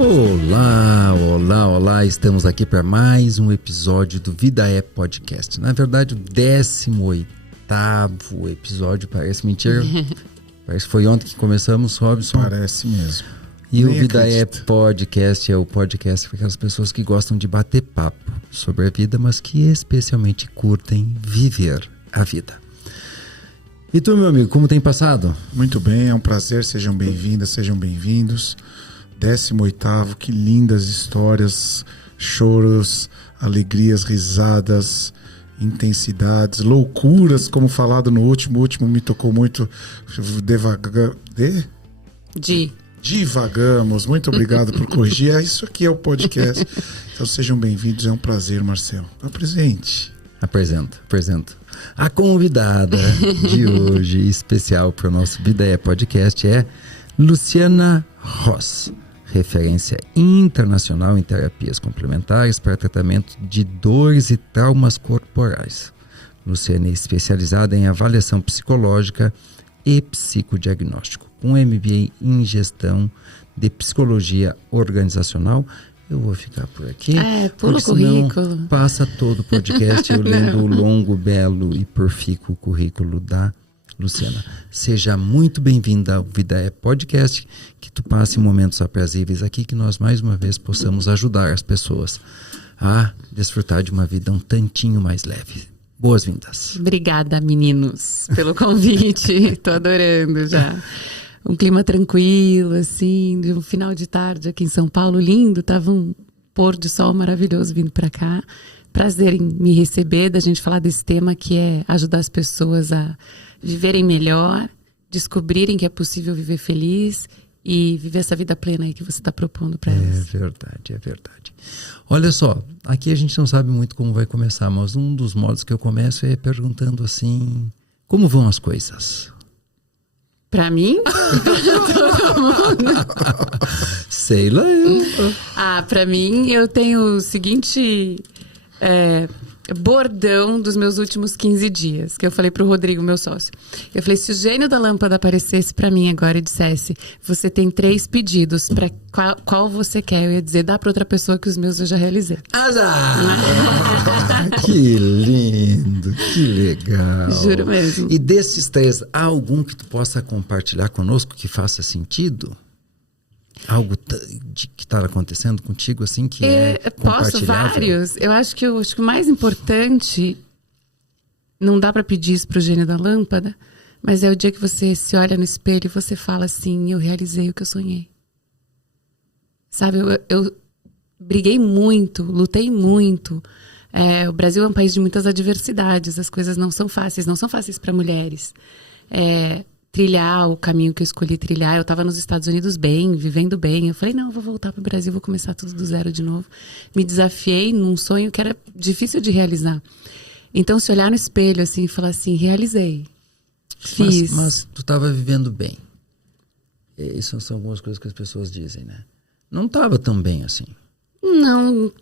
Olá, olá, olá, estamos aqui para mais um episódio do Vida é Podcast. Na verdade, o 18º episódio, parece mentira. Parece que foi ontem que começamos, Robson. Parece mesmo. E Nem o Vida acredito. é Podcast é o podcast para aquelas pessoas que gostam de bater papo sobre a vida, mas que especialmente curtem viver a vida. E tu, meu amigo, como tem passado? Muito bem, é um prazer, sejam bem-vindas, sejam bem-vindos. 18º, que lindas histórias, choros, alegrias, risadas, intensidades, loucuras, como falado no último me tocou muito. Divagamos, muito obrigado por corrigir. Isso aqui é o podcast. Então sejam bem-vindos, é um prazer, Marcelo. Apresente. Apresento. A convidada de hoje, especial para o nosso Vida é Podcast, é Luciana Ross, referência internacional em terapias complementares para tratamento de dores e traumas corporais. Luciana é especializada em avaliação psicológica e psicodiagnóstico, com MBA em gestão de psicologia organizacional. Eu vou ficar por aqui. Pula o currículo. Passa todo o podcast eu lendo o longo, belo e profícuo currículo da Luciana. Seja muito bem-vinda ao Vida é Podcast, que tu passe momentos aprazíveis aqui, que nós mais uma vez possamos ajudar as pessoas a desfrutar de uma vida um tantinho mais leve. Boas-vindas. Obrigada, meninos, pelo convite. Tô adorando já. Um clima tranquilo, assim, de um final de tarde aqui em São Paulo, lindo. Tava um pôr de sol maravilhoso vindo pra cá. Prazer em me receber, da gente falar desse tema que é ajudar as pessoas a viverem melhor, descobrirem que é possível viver feliz e viver essa vida plena aí que você está propondo para elas. É verdade. Olha só, aqui a gente não sabe muito como vai começar, mas um dos modos que eu começo é perguntando assim, como vão as coisas? Pra mim? Sei lá eu. Pra mim eu tenho o seguinte bordão dos meus últimos 15 dias, que eu falei pro Rodrigo, meu sócio. Eu falei, se o gênio da lâmpada aparecesse pra mim agora e dissesse, você tem 3 pedidos, pra qual você quer? Eu ia dizer, dá pra outra pessoa que os meus eu já realizei. Que lindo, que legal. Juro mesmo. E desses 3, há algum que tu possa compartilhar conosco que faça sentido? Algo que está acontecendo contigo assim que é posso vários. Eu acho que o mais importante, não dá para pedir isso pro gênio da lâmpada, mas é o dia que você se olha no espelho e você fala assim, eu realizei o que eu sonhei. Sabe, eu briguei muito, lutei muito. O Brasil é um país de muitas adversidades, as coisas não são fáceis para mulheres. Trilhar o caminho que eu escolhi trilhar. Eu estava nos Estados Unidos bem, vivendo bem. Eu falei, não, eu vou voltar para o Brasil, vou começar tudo do zero de novo. Me desafiei num sonho que era difícil de realizar. Então, se olhar no espelho assim e falar assim, realizei. Fiz. Mas tu estava vivendo bem. Isso são algumas coisas que as pessoas dizem, né? Não estava tão bem assim. Não,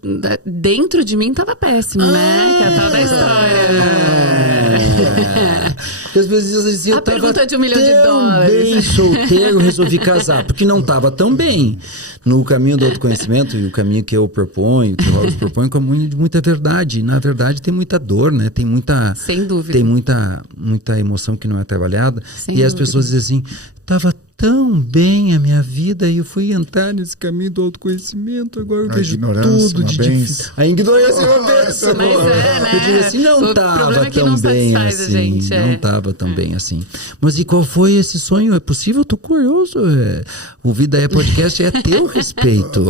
dentro de mim estava péssimo, né? Que é a tal da história. Porque às vezes dizem, eu pergunta de $1 milhão tão bem solteiro, resolvi casar, porque não estava tão bem. No caminho do autoconhecimento e o caminho que eu proponho, que o Robson propõe, é um caminho de muita verdade. E, na verdade, tem muita dor, né? Tem muita... Sem dúvida. Tem muita emoção que não é trabalhada. Sem e dúvida. As pessoas dizem assim, estava tão bem a minha vida e eu fui entrar nesse caminho do autoconhecimento, agora eu vejo tudo de difícil. A ignorância é uma benção. Mas né? Eu digo assim, não estava tão bem assim. Não estava tão bem assim. Mas e qual foi esse sonho? É possível? Eu tô curioso. O Vida é Podcast é teu respeito.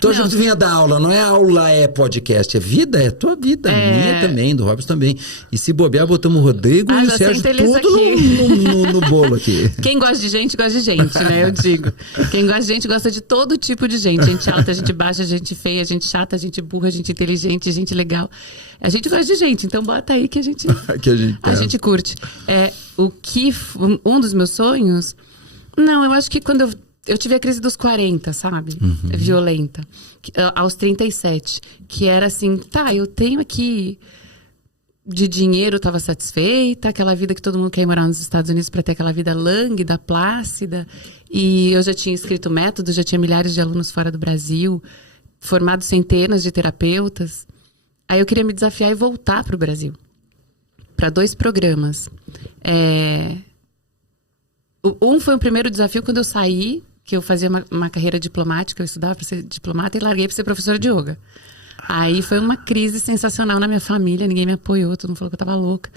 Tu acha que tu vinha dar aula, não é aula é podcast, é vida, é tua vida, minha também, do Robson também. E se bobear, botamos o Rodrigo e o Sérgio tudo no bolo aqui. Quem gosta de gente, gosta de gente, né? Eu digo. Quem gosta de gente, gosta de todo tipo de gente. Gente alta, gente baixa, gente feia, gente chata, gente burra, gente inteligente, gente legal. A gente gosta de gente, então bota aí que a gente curte. Um dos meus sonhos... Não, eu acho que quando eu tive a crise dos 40, sabe? Violenta. Aos 37. Que era assim, eu tenho aqui de dinheiro estava satisfeita, aquela vida que todo mundo quer ir morar nos Estados Unidos para ter aquela vida lânguida, plácida. E eu já tinha escrito método, já tinha milhares de alunos fora do Brasil, formado centenas de terapeutas. Aí eu queria me desafiar e voltar para o Brasil, para 2 programas. Um foi o primeiro desafio quando eu saí, que eu fazia uma carreira diplomática, eu estudava para ser diplomata e larguei para ser professora de yoga. Aí foi uma crise sensacional na minha família, ninguém me apoiou, todo mundo falou que eu tava louca.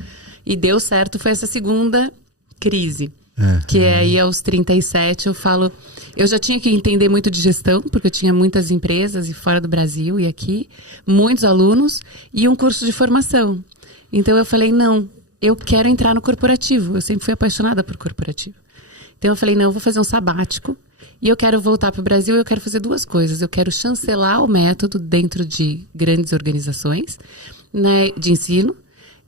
E deu certo, foi essa segunda crise. Que aí aos 37 eu falo... Eu já tinha que entender muito de gestão, porque eu tinha muitas empresas e fora do Brasil e aqui, muitos alunos e um curso de formação. Então eu falei, não, eu quero entrar no corporativo. Eu sempre fui apaixonada por corporativo. Então eu falei, não, eu vou fazer um sabático e eu quero voltar para o Brasil e eu quero fazer 2 coisas. Eu quero chancelar o método dentro de grandes organizações, né, de ensino,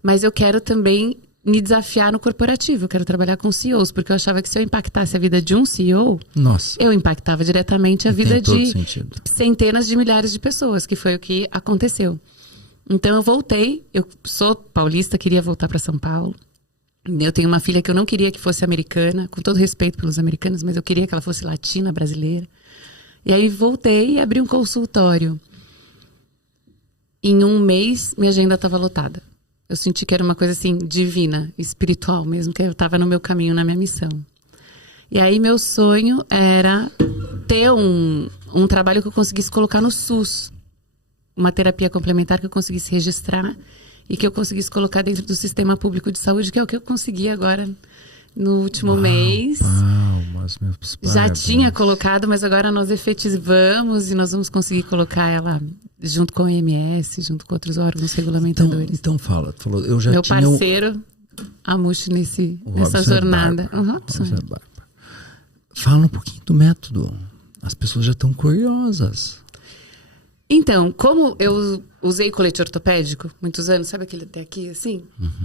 mas eu quero também me desafiar no corporativo. Eu quero trabalhar com CEOs, porque eu achava que se eu impactasse a vida de um CEO, eu impactava diretamente a vida de centenas de milhares de pessoas, que foi o que aconteceu. Então eu voltei, eu sou paulista, queria voltar para São Paulo. Eu tenho uma filha que eu não queria que fosse americana, com todo respeito pelos americanos, mas eu queria que ela fosse latina, brasileira. E aí voltei e abri um consultório. Em 1 mês, minha agenda estava lotada. Eu senti que era uma coisa assim, divina, espiritual mesmo, que eu estava no meu caminho, na minha missão. E aí meu sonho era ter um trabalho que eu conseguisse colocar no SUS. Uma terapia complementar que eu conseguisse registrar e que eu conseguisse colocar dentro do sistema público de saúde, que é o que eu consegui agora no último mês. Já tinha colocado, mas agora nós efetivamos e nós vamos conseguir colocar ela junto com a OMS, junto com outros órgãos regulamentadores. Então fala, tu falou, eu já meu tinha... Meu parceiro, Amushi, nessa jornada. Fala um pouquinho do método. As pessoas já estão curiosas. Então, como eu usei colete ortopédico muitos anos, sabe aquele até aqui, assim?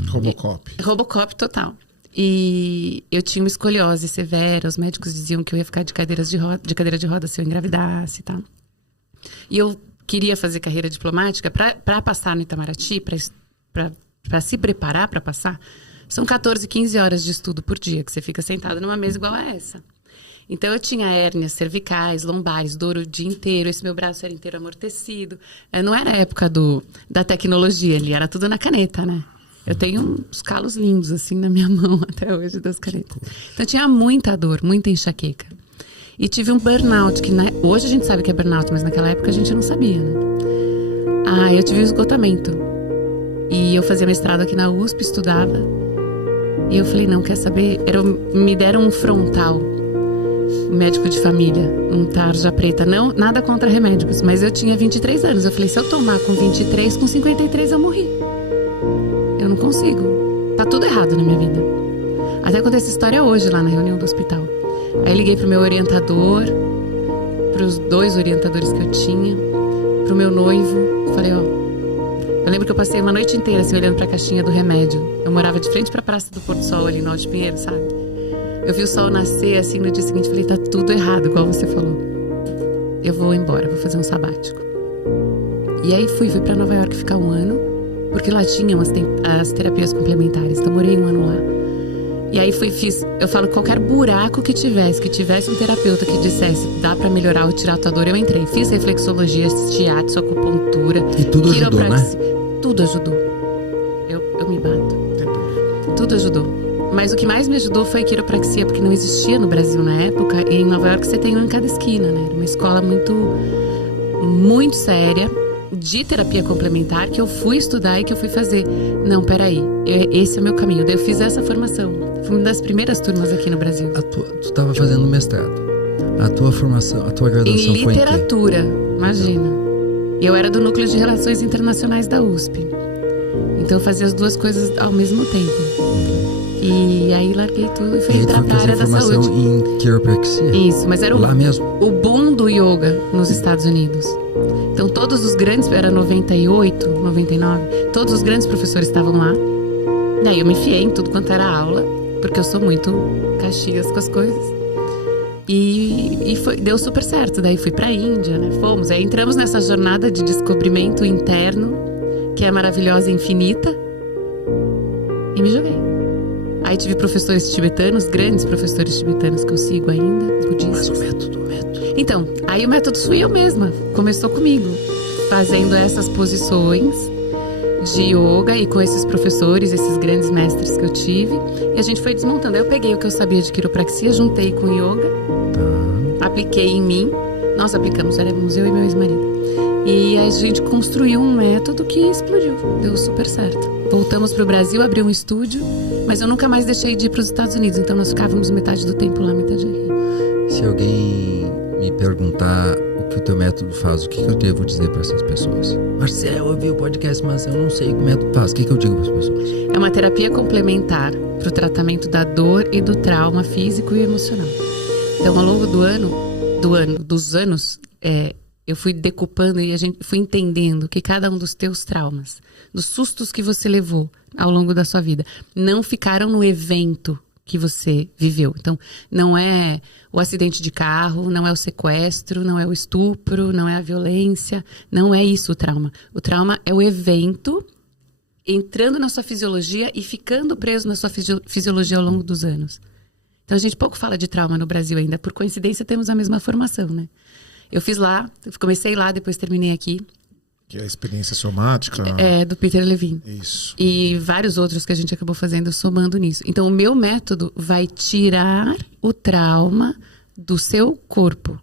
Robocop. Robocop total. E eu tinha uma escoliose severa, os médicos diziam que eu ia ficar de cadeira de roda se eu engravidasse e tal. E eu queria fazer carreira diplomática para passar no Itamaraty, para se preparar para passar. São 14, 15 horas de estudo por dia, que você fica sentado numa mesa igual a essa. Então eu tinha hérnias cervicais, lombares, dor o dia inteiro, esse meu braço era inteiro amortecido. Não era a época da tecnologia ali, era tudo na caneta, né? Eu tenho uns calos lindos assim na minha mão até hoje das canetas. Então eu tinha muita dor, muita enxaqueca. E tive um burnout, que hoje a gente sabe que é burnout, mas naquela época a gente não sabia, né? Eu tive um esgotamento. E eu fazia mestrado aqui na USP, estudava. E eu falei, não, quer saber? Me deram um frontal. Médico de família, um tarja preta. Não, nada contra remédios, mas eu tinha 23 anos. Eu falei, se eu tomar com 23, com 53 eu morri. Eu não consigo. Tá tudo errado na minha vida. Até contei essa história hoje lá na reunião do hospital. Aí liguei pro meu orientador, pros 2 orientadores que eu tinha, pro meu noivo. Falei, eu lembro que eu passei uma noite inteira assim, olhando pra caixinha do remédio. Eu morava de frente pra Praça do Porto Sol, ali no Alto de Pinheiro, sabe? Eu vi o sol nascer assim no dia seguinte, falei, tá tudo errado, igual você falou. Eu vou embora, vou fazer um sabático. E aí fui pra Nova York ficar 1 ano, porque lá tinham as terapias complementares, então morei 1 ano lá. E aí eu falo, qualquer buraco que tivesse um terapeuta que dissesse, dá pra melhorar ou tirar a tua dor, eu entrei. Fiz reflexologia, shiatsu, acupuntura. E tudo ajudou, né? Tudo ajudou. Eu me bato. Tudo ajudou. Mas o que mais me ajudou foi a quiropraxia, porque não existia no Brasil na época. E em Nova York você tem um em cada esquina, né? Era uma escola muito, muito séria de terapia complementar que eu fui estudar e que eu fui fazer. Não, peraí, esse é o meu caminho. Daí eu fiz essa formação. Fui uma das primeiras turmas aqui no Brasil. Tu estava fazendo mestrado. A tua formação, a tua graduação foi em literatura, imagina. Eu era do Núcleo de Relações Internacionais da USP. Então eu fazia as 2 coisas ao mesmo tempo. E aí larguei tudo e fui entrar pra área da saúde. Formação em quiropraxia? Isso, mas era lá mesmo? O boom do yoga nos Estados Unidos. Então todos os grandes, era 98, 99, todos os grandes professores estavam lá. Daí eu me enfiei em tudo quanto era aula, porque eu sou muito caxias com as coisas. E deu super certo. Daí fui pra Índia, né? Fomos. Aí entramos nessa jornada de descobrimento interno, que é maravilhosa e infinita. e me joguei. Aí tive professores tibetanos, grandes professores tibetanos que eu sigo ainda, budistas. Mas o método. Então, aí o método fui eu mesma. Começou comigo, fazendo essas posições de yoga e com esses professores, esses grandes mestres que eu tive. E a gente foi desmontando. Aí eu peguei o que eu sabia de quiropraxia, juntei com yoga, apliquei em mim. Nós aplicamos, éramos eu e meu ex-marido. E a gente construiu um método que explodiu, deu super certo. Voltamos pro Brasil, abri um estúdio, mas eu nunca mais deixei de ir pros Estados Unidos. Então nós ficávamos metade do tempo lá, metade aqui. Se alguém me perguntar o que o teu método faz, o que eu devo dizer para essas pessoas? Marcelo, eu ouvi o podcast, mas eu não sei o que o método faz. O que eu digo para as pessoas? É uma terapia complementar para o tratamento da dor e do trauma físico e emocional. Então, ao longo dos anos, eu fui decupando e a gente fui entendendo que cada um dos teus traumas, dos sustos que você levou ao longo da sua vida, não ficaram no evento que você viveu. Então, não é o acidente de carro, não é o sequestro, não é o estupro, não é a violência, não é isso o trauma. O trauma é o evento entrando na sua fisiologia e ficando preso na sua fisiologia ao longo dos anos. Então, a gente pouco fala de trauma no Brasil ainda. Por coincidência, temos a mesma formação, né? Eu fiz lá, comecei lá, depois terminei aqui. Que é a experiência somática. Do Peter Levine. Isso. E vários outros que a gente acabou fazendo somando nisso. Então, o meu método vai tirar o trauma do seu corpo.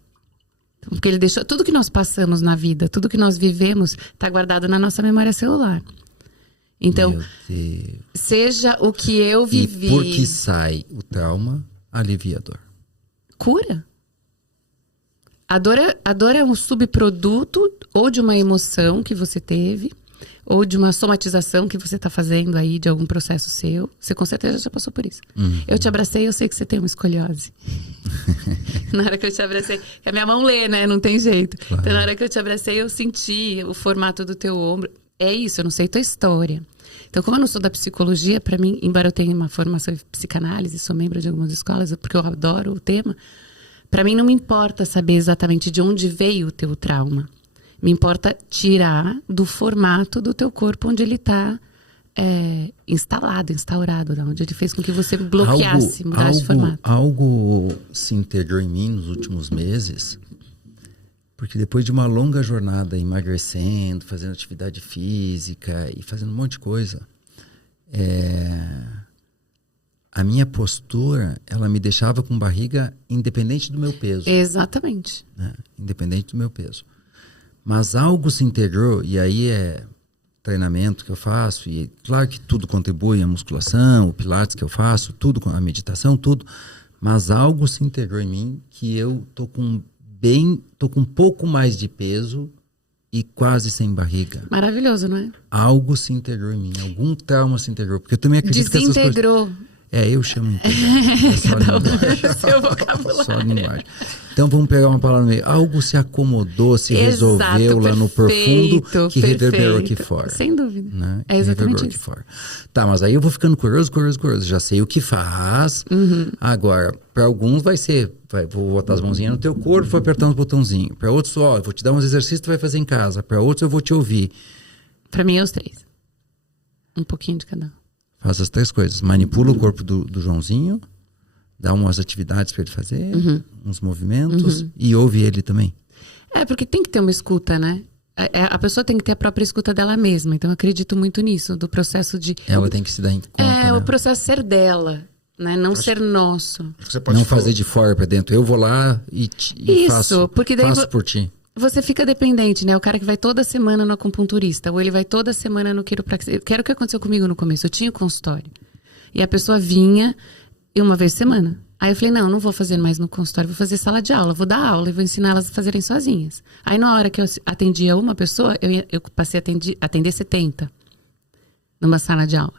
Então, porque ele deixou... Tudo que nós passamos na vida, tudo que nós vivemos, está guardado na nossa memória celular. Então, seja o que eu vivi... E porque sai o trauma, alivia a dor. Cura. A dor é um subproduto ou de uma emoção que você teve, ou de uma somatização que você está fazendo aí de algum processo seu. Você com certeza já passou por isso. Eu te abracei, eu sei que você tem uma escoliose. Na hora que eu te abracei, que a minha mão lê, né? Não tem jeito. Claro. Então, na hora que eu te abracei, eu senti o formato do teu ombro. É isso, eu não sei tua história. Então, como eu não sou da psicologia, para mim, embora eu tenha uma formação em psicanálise, sou membro de algumas escolas, porque eu adoro o tema... Para mim não me importa saber exatamente de onde veio o teu trauma. Me importa tirar do formato do teu corpo onde ele está instaurado, onde ele fez com que você bloqueasse, mudasse de formato. Algo se integrou em mim nos últimos meses, porque depois de uma longa jornada emagrecendo, fazendo atividade física e fazendo um monte de coisa, a minha postura, ela me deixava com barriga independente do meu peso. Exatamente. Né? Independente do meu peso. Mas algo se integrou, e aí é treinamento que eu faço, e claro que tudo contribui, a musculação, o pilates que eu faço, tudo, a meditação, tudo. Mas algo se integrou em mim que eu tô com um pouco mais de peso e quase sem barriga. Maravilhoso, não é? Algo se integrou em mim, algum trauma se integrou. Porque eu também acredito que essas coisas... Desintegrou. Eu chamo integral. Seu vocabulário. Só linguagem. Então vamos pegar uma palavra no meio. Algo se acomodou, se resolveu lá no profundo que reverberou aqui fora. Sem dúvida. Né? É exatamente isso. Aqui fora. Tá, mas aí eu vou ficando curioso. Já sei o que faz. Agora, para alguns vai ser... vou botar as mãozinhas no teu corpo, vou apertar uns botãozinhos. Para outros, eu vou te dar uns exercícios que tu vai fazer em casa. Para outros, eu vou te ouvir. Para mim é os 3. Um pouquinho de cada um. Faz as 3 coisas. Manipula o corpo do Joãozinho, dá umas atividades para ele fazer, uns movimentos e ouve ele também. Porque tem que ter uma escuta, né? A pessoa tem que ter a própria escuta dela mesma. Então eu acredito muito nisso, do processo de... Ela tem que se dar em conta, né? O processo ser dela, né? Não ser nosso. Você pode não fazer de fora para dentro. Eu vou lá e faço, porque daí faço por ti. Você fica dependente, né? O cara que vai toda semana no acupunturista, ou ele vai toda semana no quiropraxia. Que era o que aconteceu comigo no começo. Eu tinha consultório. E a pessoa vinha uma vez por semana. Aí eu falei, não vou fazer mais no consultório, vou fazer sala de aula, vou dar aula e vou ensinar elas a fazerem sozinhas. Aí na hora que eu atendia uma pessoa, eu passei a atender 70 numa sala de aula.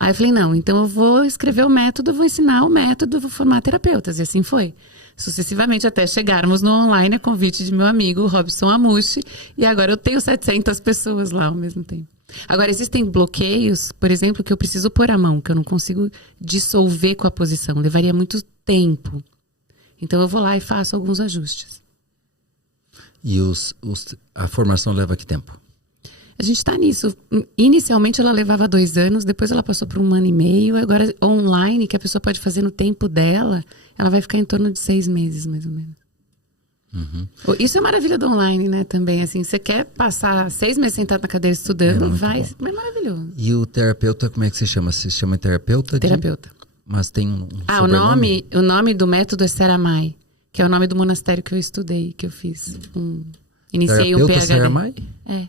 Aí eu falei, então eu vou escrever o método, eu vou ensinar o método, eu vou formar terapeutas. E assim foi. Sucessivamente até chegarmos no online a convite de meu amigo Robson Amushi, e agora eu tenho 700 pessoas lá ao mesmo tempo. Agora existem bloqueios, por exemplo, que eu preciso pôr a mão, que eu não consigo dissolver com a posição, levaria muito tempo. Então eu vou lá e faço alguns ajustes. E a formação leva que tempo? A gente está nisso. Inicialmente ela levava 2 anos, depois ela passou por 1 ano e meio. Agora online, que a pessoa pode fazer no tempo dela, ela vai ficar em torno de 6 meses, mais ou menos. Isso é maravilha do online, né? Também, assim, você quer passar 6 meses sentado na cadeira estudando, vai, é maravilhoso. E o terapeuta, como é que se chama? Se chama terapeuta? Terapeuta. Mas tem um o nome do método é Saramai, que é o nome do monastério que eu estudei, que eu fiz. Iniciei um PhD. Saramai? É.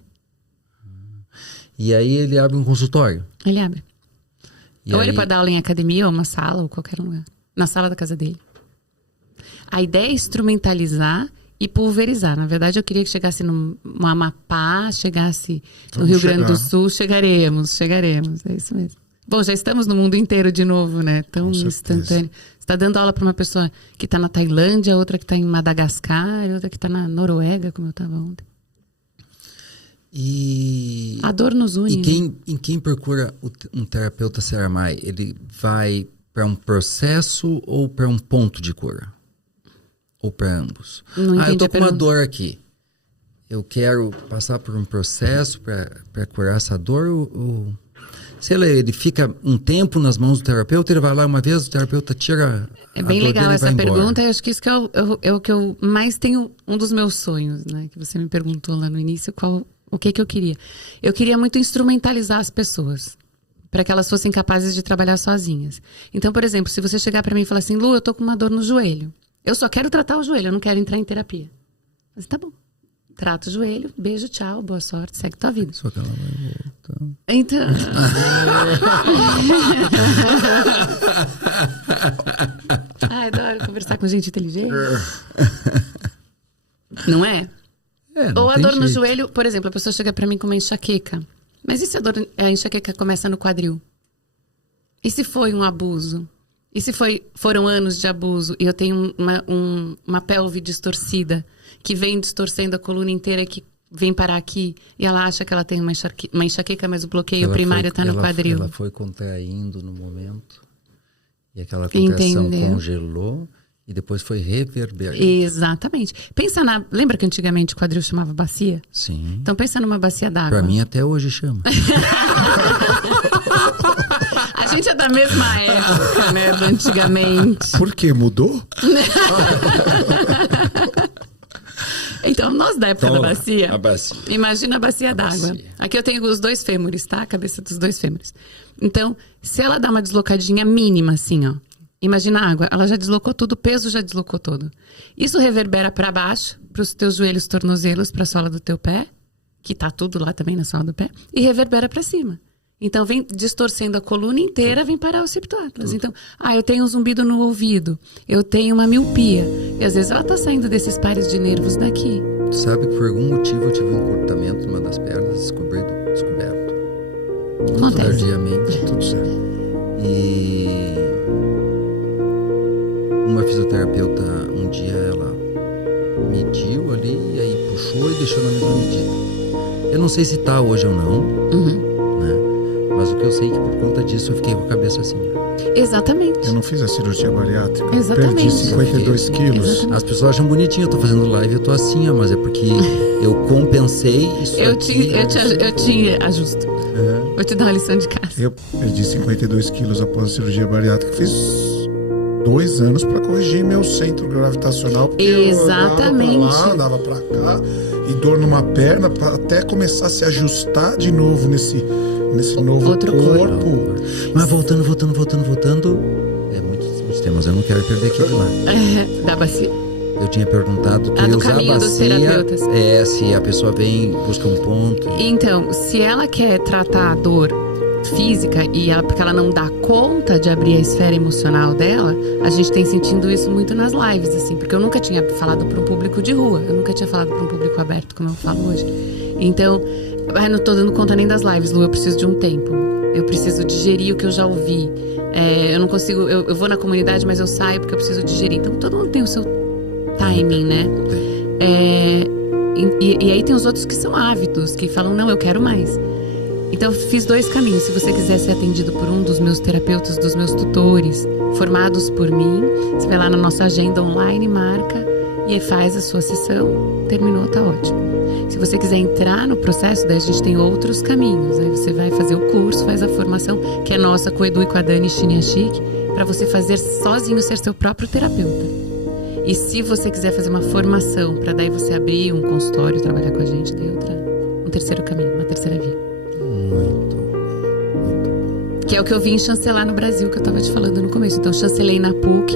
E aí ele abre um consultório? Ele abre. E ou aí... ele pode dar aula em academia, ou uma sala, ou qualquer lugar. Na sala da casa dele. A ideia é instrumentalizar e pulverizar. Na verdade, eu queria que chegasse no Amapá, chegasse no Rio Grande do Sul. Chegaremos. É isso mesmo. Bom, já estamos no mundo inteiro de novo, né? Tão instantâneo. Você está dando aula para uma pessoa que está na Tailândia, outra que está em Madagascar, outra que está na Noruega, como eu estava ontem. E a dor nos une. E quem procura um terapeuta Saramai, ele vai para um processo ou para um ponto de cura? Ou para ambos? Eu tô com uma dor aqui. Eu quero passar por um processo para curar essa dor ou... Sei lá, ele fica um tempo nas mãos do terapeuta, ele vai lá uma vez, o terapeuta tira a dor. É bem legal essa pergunta, eu acho que isso que é o que eu mais tenho, um dos meus sonhos, né? Que você me perguntou lá no início, o que eu queria. Eu queria muito instrumentalizar as pessoas, para que elas fossem capazes de trabalhar sozinhas. Então, por exemplo, se você chegar para mim e falar assim, Lu, eu tô com uma dor no joelho. Eu só quero tratar o joelho, eu não quero entrar em terapia. Mas tá bom. Trata o joelho, beijo, tchau, boa sorte, segue tua vida. Só que ela vai voltar. Então... Ai, adoro conversar com gente inteligente. Não é? Ou a dor no joelho, por exemplo, a pessoa chega pra mim com uma enxaqueca. Mas e se a enxaqueca começa no quadril? E se foi um abuso? E se foram anos de abuso e eu tenho uma pelve distorcida que vem distorcendo a coluna inteira e que vem parar aqui e ela acha que ela tem uma enxaqueca, mas o bloqueio primário está no quadril. Ela foi contraindo no momento e aquela contração congelou e depois foi reverberando. Exatamente. Pensa lembra que antigamente o quadril chamava bacia? Sim. Então pensa numa bacia d'água. Pra mim até hoje chama. A gente é da mesma época, né? Do antigamente. Por quê? Mudou? Então, nós da época da bacia, a bacia. Imagina a bacia d'água. Aqui eu tenho os 2 fêmures, tá? A cabeça dos 2 fêmures. Então, se ela dá uma deslocadinha mínima, assim, ó. Imagina a água, ela já deslocou tudo, o peso já deslocou todo. Isso reverbera para baixo, para os teus joelhos, tornozelos, para a sola do teu pé, que tá tudo lá também na sola do pé, e reverbera para cima. Então, vem distorcendo a coluna inteira, vem parar o septo atlas. Então, eu tenho um zumbido no ouvido, eu tenho uma miopia. E às vezes ela tá saindo desses pares de nervos daqui. Sabe que por algum motivo eu tive um encurtamento numa das pernas, descoberto. Muito tardiamente. Tudo certo. E uma fisioterapeuta, um dia ela mediu ali, e aí puxou e deixou na mesma medida. Eu não sei se tá hoje ou não. Né? Mas o que eu sei é que por conta disso eu fiquei com a cabeça assim. Exatamente. Eu não fiz a cirurgia bariátrica. Exatamente. Perdi 52 quilos. Exatamente. As pessoas acham bonitinho, eu tô fazendo live, eu tô assim, mas é porque eu compensei isso eu te ajusto. Vou te dar uma lição de casa. Eu perdi 52 quilos após a cirurgia bariátrica. Fiz 2 anos para corrigir meu centro gravitacional. Porque exatamente. Eu andava pra cá e dor numa perna para até começar a se ajustar de novo nesse novo outro corpo. Mas voltando. É muitos temas, eu não quero perder aquilo lá. Da bacia. Eu tinha perguntado que do usar a caminho dos terapeutas. se a pessoa vem, busca um ponto. Então, se ela quer tratar a dor física porque ela não dá conta de abrir a esfera emocional dela, a gente tem sentido isso muito nas lives, assim, porque eu nunca tinha falado para um público de rua, eu nunca tinha falado para um público aberto, como eu falo hoje. Então, não tô dando conta nem das lives, Lu, eu preciso de um tempo. Eu preciso digerir o que eu já ouvi. Eu não consigo, eu vou na comunidade, mas eu saio porque eu preciso digerir. Então, todo mundo tem o seu timing, né? E aí tem os outros que são ávidos, que falam, não, eu quero mais. Então, eu fiz 2 caminhos. Se você quiser ser atendido por um dos meus terapeutas, dos meus tutores, formados por mim, você vai lá na nossa agenda online, marca, e faz a sua sessão, terminou, tá ótimo. Se você quiser entrar no processo, daí a gente tem outros caminhos. Aí você vai fazer o curso, faz a formação, que é nossa com o Edu e com a Dani Chiniachik, para você fazer sozinho, ser seu próprio terapeuta. E se você quiser fazer uma formação, para daí você abrir um consultório e trabalhar com a gente, daí um terceiro caminho, uma terceira via. Muito. Que é o que eu vim chancelar no Brasil, que eu estava te falando no começo. Então, chancelei na PUC,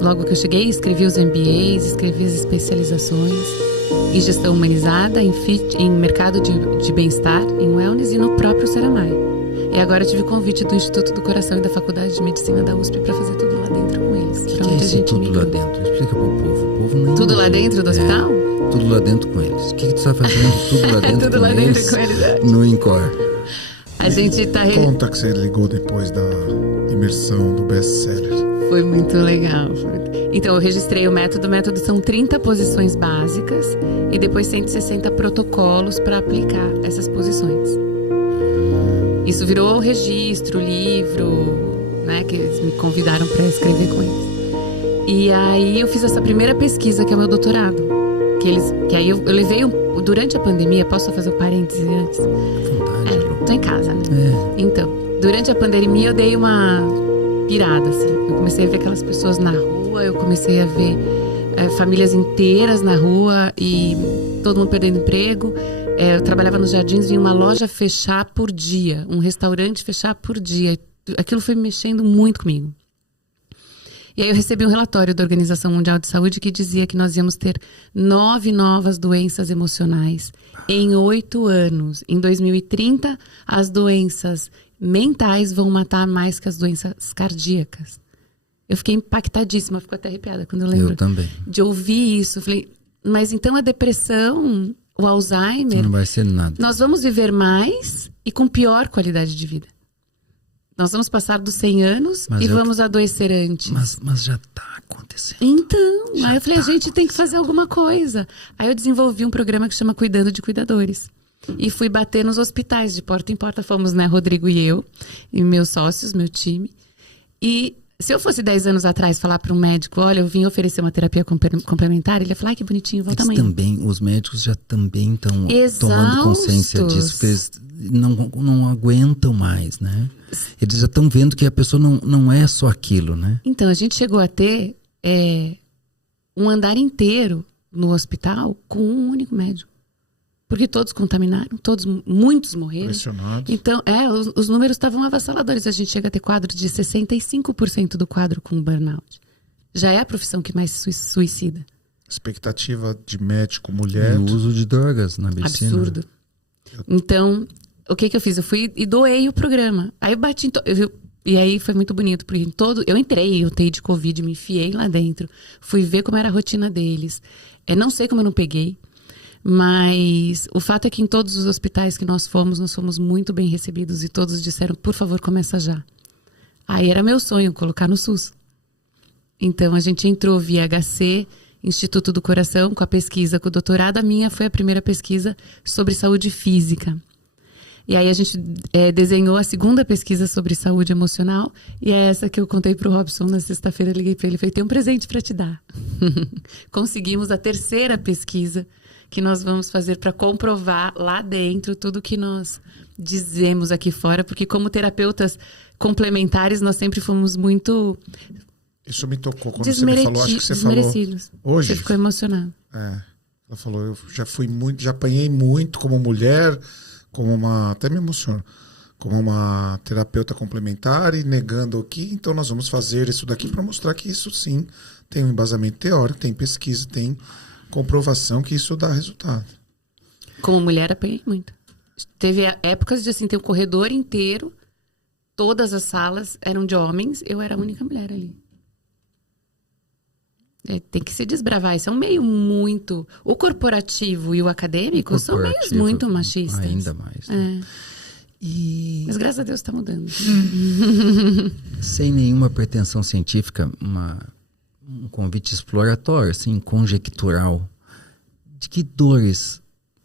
logo que eu cheguei, escrevi os MBAs, escrevi as especializações em gestão humanizada, em mercado de bem-estar, em wellness e no próprio Seramaia. E agora eu tive convite do Instituto do Coração e da Faculdade de Medicina da USP para fazer tudo lá dentro com eles. O que é esse tudo lá dentro? Explica pro povo. O povo nem tudo lá dentro do hospital? Tudo lá dentro com eles. O que tu está fazendo tudo lá dentro tudo com lá eles? Dentro com eles. No INCOR. A gente tá... Conta que você ligou depois da imersão do best-seller. Foi muito legal. Então, eu registrei o método. O método são 30 posições básicas e depois 160 protocolos para aplicar essas posições. Isso virou registro, livro, né? Que eles me convidaram para escrever com eles. E aí eu fiz essa primeira pesquisa, que é o meu doutorado. Que aí eu levei durante a pandemia, posso fazer um parêntese antes? Tô em casa, né? Então, durante a pandemia eu dei uma pirada, assim. Eu comecei a ver aquelas pessoas na rua, eu comecei a ver famílias inteiras na rua e todo mundo perdendo emprego. Eu trabalhava nos Jardins, vinha uma loja fechar por dia, um restaurante fechar por dia. Aquilo foi mexendo muito comigo. E aí eu recebi um relatório da Organização Mundial de Saúde que dizia que nós íamos ter 9 novas doenças emocionais em 8 anos. Em 2030, as doenças mentais vão matar mais que as doenças cardíacas. Eu fiquei impactadíssima, fico até arrepiada quando eu lembro. Eu também. De ouvir isso. Eu falei, mas então a depressão, o Alzheimer... Não vai ser nada. Nós vamos viver mais e com pior qualidade de vida. Nós vamos passar dos 100 anos e vamos adoecer antes. Mas já está acontecendo. Então, aí eu falei, a gente tem que fazer alguma coisa. Aí eu desenvolvi um programa que chama Cuidando de Cuidadores. E fui bater nos hospitais, de porta em porta. Fomos, né, Rodrigo e eu, e meus sócios, meu time. E se eu fosse 10 anos atrás falar para um médico, olha, eu vim oferecer uma terapia complementar, ele ia falar, ai, que bonitinho, volta amanhã. Também, os médicos já também estão tomando consciência disso, porque eles não aguentam mais, né? Eles já estão vendo que a pessoa não é só aquilo, né? Então, a gente chegou a ter um andar inteiro no hospital com um único médico. Porque todos contaminaram, muitos morreram. Impressionado. Então, os números estavam avassaladores. A gente chega a ter quadro de 65% do quadro com burnout. Já é a profissão que mais se suicida. Expectativa de médico, mulher. E o uso de drogas na medicina. Absurdo. Então, o que eu fiz? Eu fui e doei o programa. Aí eu bati em e aí foi muito bonito, porque eu entrei, eu UTI de Covid, me enfiei lá dentro. Fui ver como era a rotina deles. Não sei como eu não peguei. Mas o fato é que em todos os hospitais que nós fomos muito bem recebidos e todos disseram, por favor, começa já. Aí era meu sonho, colocar no SUS. Então a gente entrou via HC, Instituto do Coração, com a pesquisa, com o doutorado. A minha foi a primeira pesquisa sobre saúde física. E aí a gente desenhou a segunda pesquisa sobre saúde emocional. E é essa que eu contei para o Robson na sexta-feira. Eu liguei para ele e falei, tem um presente para te dar. Conseguimos a terceira pesquisa que nós vamos fazer para comprovar lá dentro tudo que nós dizemos aqui fora, porque como terapeutas complementares nós sempre fomos muito... Isso me tocou quando você me falou, acho que você falou hoje. Você ficou emocionado. Ela falou, eu já apanhei muito como mulher, até me emociono, como uma terapeuta complementar e negando aqui, então nós vamos fazer isso daqui para mostrar que isso sim tem um embasamento teórico, tem pesquisa, tem comprovação que isso dá resultado. Como mulher, apanhei muito. Teve épocas de assim, ter um corredor inteiro, todas as salas eram de homens, eu era a única mulher ali. Tem que se desbravar. Isso é um meio muito... O corporativo e o acadêmico são meios muito machistas. Ainda mais. Né? Mas graças a Deus está mudando. Sem nenhuma pretensão científica, um convite exploratório, assim, conjectural. De que dores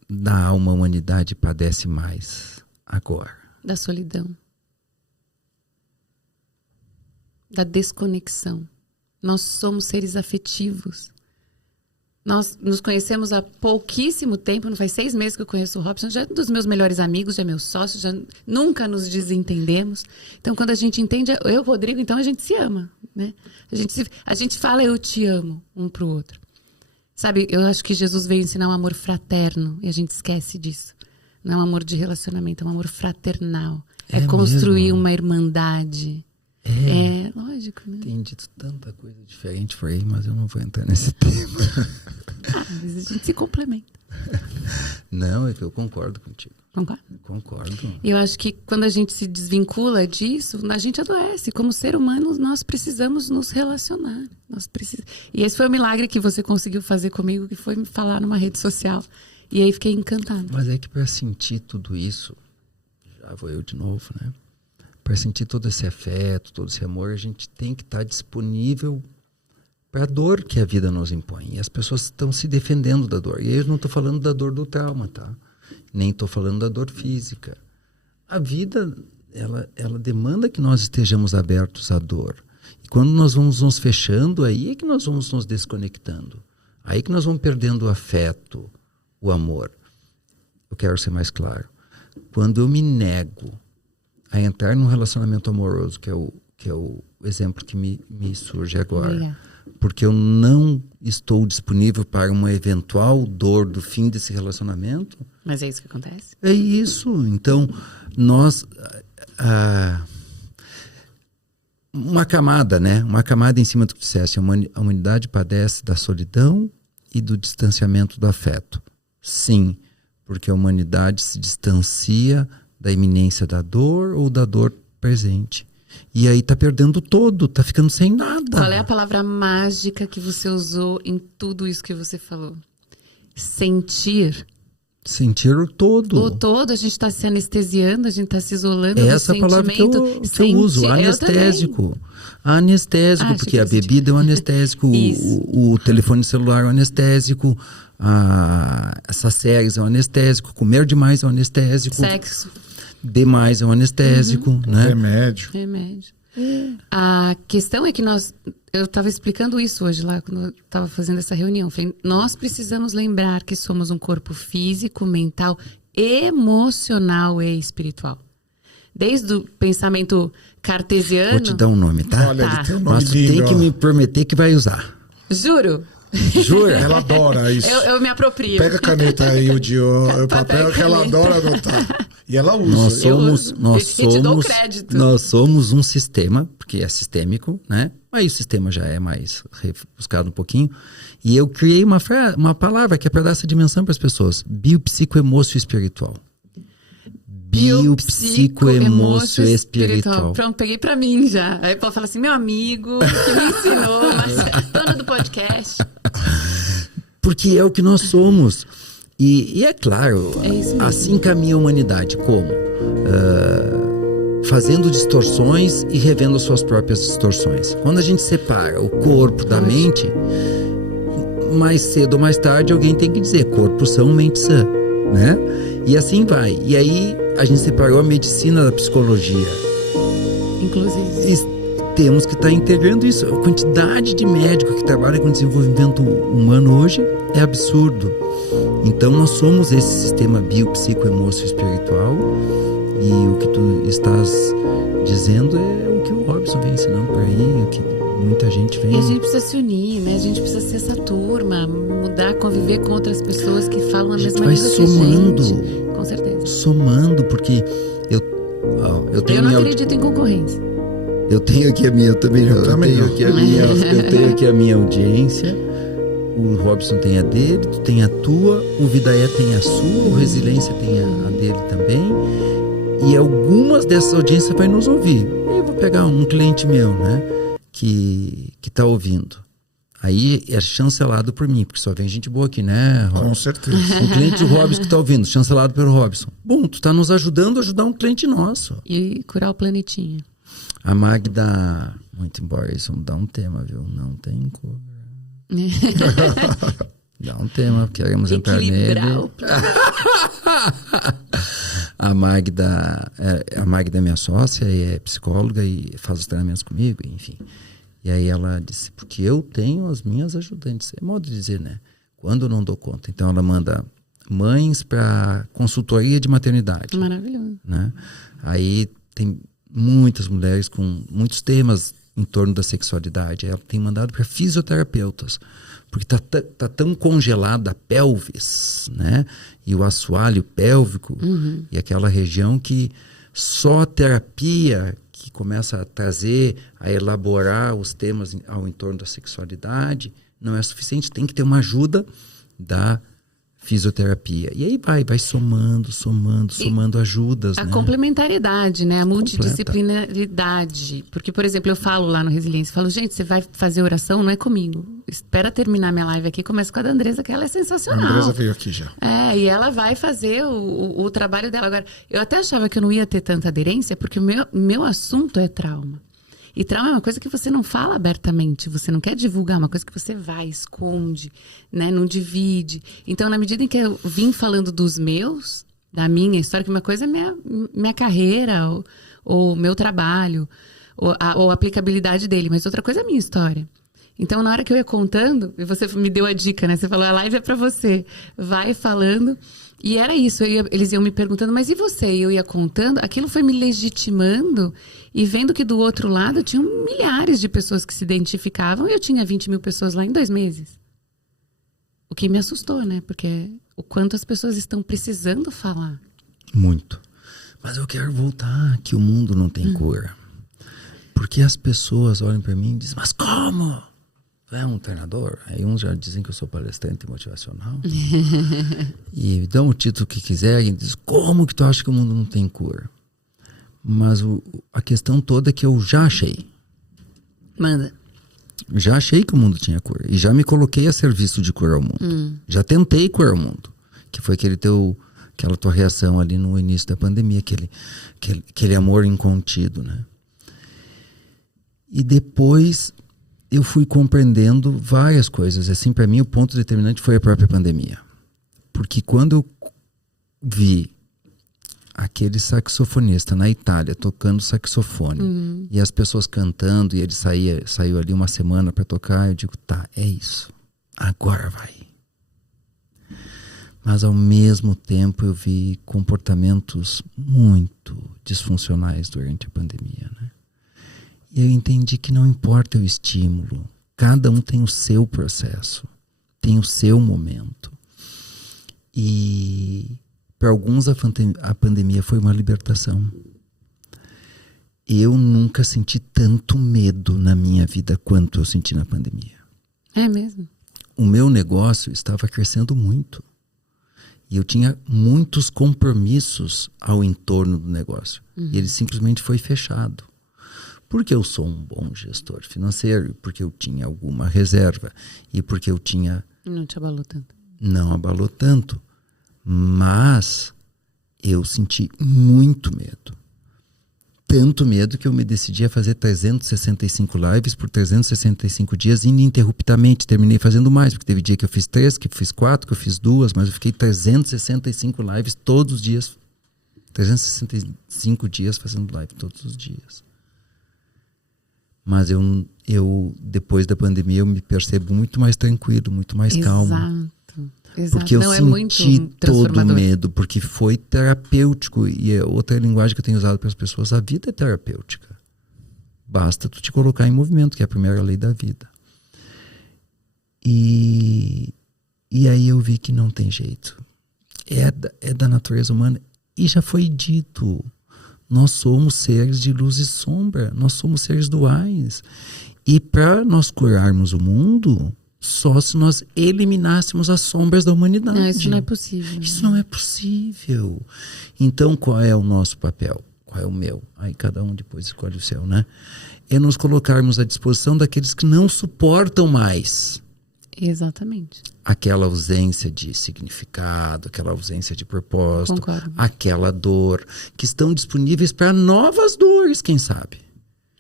da alma a humanidade padece mais agora? Da solidão. Da desconexão. Nós somos seres afetivos. Nós nos conhecemos há pouquíssimo tempo, não faz 6 meses que eu conheço o Robson, já é um dos meus melhores amigos, já é meu sócio, já nunca nos desentendemos. Então, quando a gente entende, eu e o Rodrigo, então a gente se ama, né? A gente fala eu te amo um pro outro. Sabe, eu acho que Jesus veio ensinar um amor fraterno e a gente esquece disso. Não é um amor de relacionamento, é um amor fraternal. É construir uma irmandade. É lógico, né? Tem dito tanta coisa diferente por aí, mas eu não vou entrar nesse tema. Mas a gente se complementa. Não, é que eu concordo contigo. Concorda? Concordo. E eu acho que quando a gente se desvincula disso, a gente adoece. Como ser humano, nós precisamos nos relacionar. E esse foi o milagre que você conseguiu fazer comigo, que foi me falar numa rede social. E aí fiquei encantada. Mas é que para sentir tudo isso, já vou eu de novo, né? Para sentir todo esse afeto, todo esse amor, a gente tem que estar disponível para a dor que a vida nos impõe. E as pessoas estão se defendendo da dor. E eu não estou falando da dor do trauma, tá? Nem estou falando da dor física. A vida, ela demanda que nós estejamos abertos à dor. E quando nós vamos nos fechando, aí é que nós vamos nos desconectando. Aí que nós vamos perdendo o afeto, o amor. Eu quero ser mais claro. Quando eu me nego a entrar num relacionamento amoroso, que é o exemplo que me surge agora, porque eu não estou disponível para uma eventual dor do fim desse relacionamento. Mas é isso que acontece? É isso. Então, nós... uma camada, né? Uma camada em cima do que disseste. A humanidade padece da solidão e do distanciamento do afeto. Sim, porque a humanidade se distancia da iminência da dor ou da dor presente. E aí tá perdendo todo, tá ficando sem nada. Qual é a palavra mágica que você usou em tudo isso que você falou? Sentir. Sentir o todo. O todo, a gente está se anestesiando, a gente está se isolando. Essa é a palavra que eu uso, anestésico. Anestésico, porque a bebida é um anestésico, o telefone celular é um anestésico, essas séries é um anestésico, comer demais é um anestésico. Sexo. Demais é um anestésico, né? Remédio. A questão é que eu estava explicando isso hoje lá, quando eu estava fazendo essa reunião. Falei, nós precisamos lembrar que somos um corpo físico, mental, emocional e espiritual. Desde o pensamento cartesiano... Vou te dar um nome, tá? Olha, ele tem um nome mas tu lindo, tem que me prometer que vai usar. Juro. Jura? Ela adora isso. Eu me aproprio. Pega a caneta aí, o papel que ela adora anotar. E ela usa. Nós somos um sistema, porque é sistêmico, né? Aí o sistema já é mais rebuscado um pouquinho. E eu criei uma palavra que é para dar essa dimensão para as pessoas. Biopsicoemócio-espiritual. Biopsicoemócio-espiritual. Pronto, peguei pra mim já. Aí o Paulo fala assim, meu amigo, que me ensinou, dona do podcast. Porque é o que nós somos. E é claro, assim caminha a humanidade. Como? Fazendo distorções e revendo suas próprias distorções. Quando a gente separa o corpo da mente, mais cedo ou mais tarde alguém tem que dizer corpo são, mente sã, né? E assim vai. E aí a gente separou a medicina da psicologia. Inclusive. E temos que estar integrando isso. A quantidade de médicos que trabalham com desenvolvimento humano hoje é absurdo. Então nós somos esse sistema biopsicoemócio-espiritual. E o que tu estás dizendo é o que o Robson vem ensinando por aí, o que muita gente vem... E a gente precisa se unir, né? A gente precisa ser essa turma, mudar, conviver com outras pessoas que falam a mesma língua que a gente. Com certeza. Somando, porque eu tenho... Eu não acredito em concorrência. Eu tenho aqui a minha... Eu tenho aqui a minha audiência. O Robson tem a dele, tu tem a tua, o Vidaé tem a sua, o Resiliência tem a dele também. E algumas dessas audiências vai nos ouvir. Eu vou pegar um cliente meu, né? Que tá ouvindo. Aí é chancelado por mim, porque só vem gente boa aqui, né, Robson? Com certeza. Um cliente do Robson que tá ouvindo, chancelado pelo Robson. Bom, tu tá nos ajudando a ajudar um cliente nosso. E curar o planetinha. A Magda, muito embora isso dá um tema, viu? Não tem cor. Dá um tema, queremos entrar nele. A Magda é minha sócia, é psicóloga e faz os treinamentos comigo, enfim. E aí ela disse, porque eu tenho as minhas ajudantes. É modo de dizer, né? Quando eu não dou conta. Então ela manda mães para consultoria de maternidade. Maravilhoso. Né? Aí tem muitas mulheres com muitos temas em torno da sexualidade. Ela tem mandado para fisioterapeutas, porque tá tão congelada a pelvis, né? E o assoalho pélvico, e aquela região que só a terapia que começa a trazer, a elaborar os temas ao entorno da sexualidade, não é suficiente. Tem que ter uma ajuda da fisioterapia. E aí vai somando ajudas. A né? complementariedade, né? A multidisciplinaridade. Porque, por exemplo, eu falo lá no Resiliência, falo, gente, você vai fazer oração, não é comigo. Espera terminar minha live aqui, começa com a da Andresa, que ela é sensacional. A Andresa veio aqui já. E ela vai fazer o trabalho dela. Agora, eu até achava que eu não ia ter tanta aderência, porque o meu assunto é trauma. E trauma é uma coisa que você não fala abertamente, você não quer divulgar, uma coisa que você vai, esconde, né? Não divide. Então, na medida em que eu vim falando dos meus, da minha história, que uma coisa é minha carreira, ou meu trabalho, ou a aplicabilidade dele, mas outra coisa é a minha história. Então, na hora que eu ia contando, e você me deu a dica, né? Você falou, a live é pra você. Vai falando. E era isso, eles iam me perguntando, mas e você? E eu ia contando, aquilo foi me legitimando e vendo que do outro lado tinham milhares de pessoas que se identificavam e eu tinha 20 mil pessoas lá em 2 meses. O que me assustou, né? Porque o quanto as pessoas estão precisando falar. Muito. Mas eu quero voltar que o mundo não tem cura. Porque as pessoas olham para mim e dizem, mas como? É um treinador? Aí uns já dizem que eu sou palestrante motivacional. E dão o título que quiserem e dizem, como que tu acha que o mundo não tem cura? Mas a questão toda é que eu já achei. Manda. Já achei que o mundo tinha cura. E já me coloquei a serviço de curar o mundo. Já tentei curar o mundo. Que foi aquela tua reação ali no início da pandemia. Aquele amor incontido, né? E depois eu fui compreendendo várias coisas. Assim, para mim, o ponto determinante foi a própria pandemia. Porque quando eu vi aquele saxofonista na Itália tocando saxofone e as pessoas cantando e ele saiu ali uma semana para tocar, eu digo, tá, é isso. Agora vai. Mas ao mesmo tempo eu vi comportamentos muito disfuncionais durante a pandemia, né? E eu entendi que não importa o estímulo, cada um tem o seu processo, tem o seu momento. E para alguns a pandemia foi uma libertação. Eu nunca senti tanto medo na minha vida quanto eu senti na pandemia. É mesmo? O meu negócio estava crescendo muito. E eu tinha muitos compromissos ao entorno do negócio. E ele simplesmente foi fechado. Porque eu sou um bom gestor financeiro, porque eu tinha alguma reserva e porque eu tinha... Não te abalou tanto. Não abalou tanto, mas eu senti muito medo. Tanto medo que eu me decidi a fazer 365 lives por 365 dias ininterruptamente. Terminei fazendo mais, porque teve dia que eu fiz 3, que eu fiz 4, que eu fiz 2, mas eu fiquei 365 lives todos os dias. 365 dias fazendo live todos os dias. Mas eu depois da pandemia, eu me percebo muito mais tranquilo, muito mais calmo. Exato. Porque eu senti todo o medo, porque foi terapêutico. E é outra linguagem que eu tenho usado para as pessoas, a vida é terapêutica. Basta tu te colocar em movimento, que é a primeira lei da vida. E aí eu vi que não tem jeito. É da natureza humana. E já foi dito... Nós somos seres de luz e sombra. Nós somos seres duais. E para nós curarmos o mundo, só se nós eliminássemos as sombras da humanidade. Não, isso não é possível. Isso não é possível. Então, qual é o nosso papel? Qual é o meu? Aí cada um depois escolhe o seu, né? É nos colocarmos à disposição daqueles que não suportam mais. Exatamente. Aquela ausência de significado, aquela ausência de propósito, Concordo. aquela dor, que estão disponíveis para novas dores, quem sabe?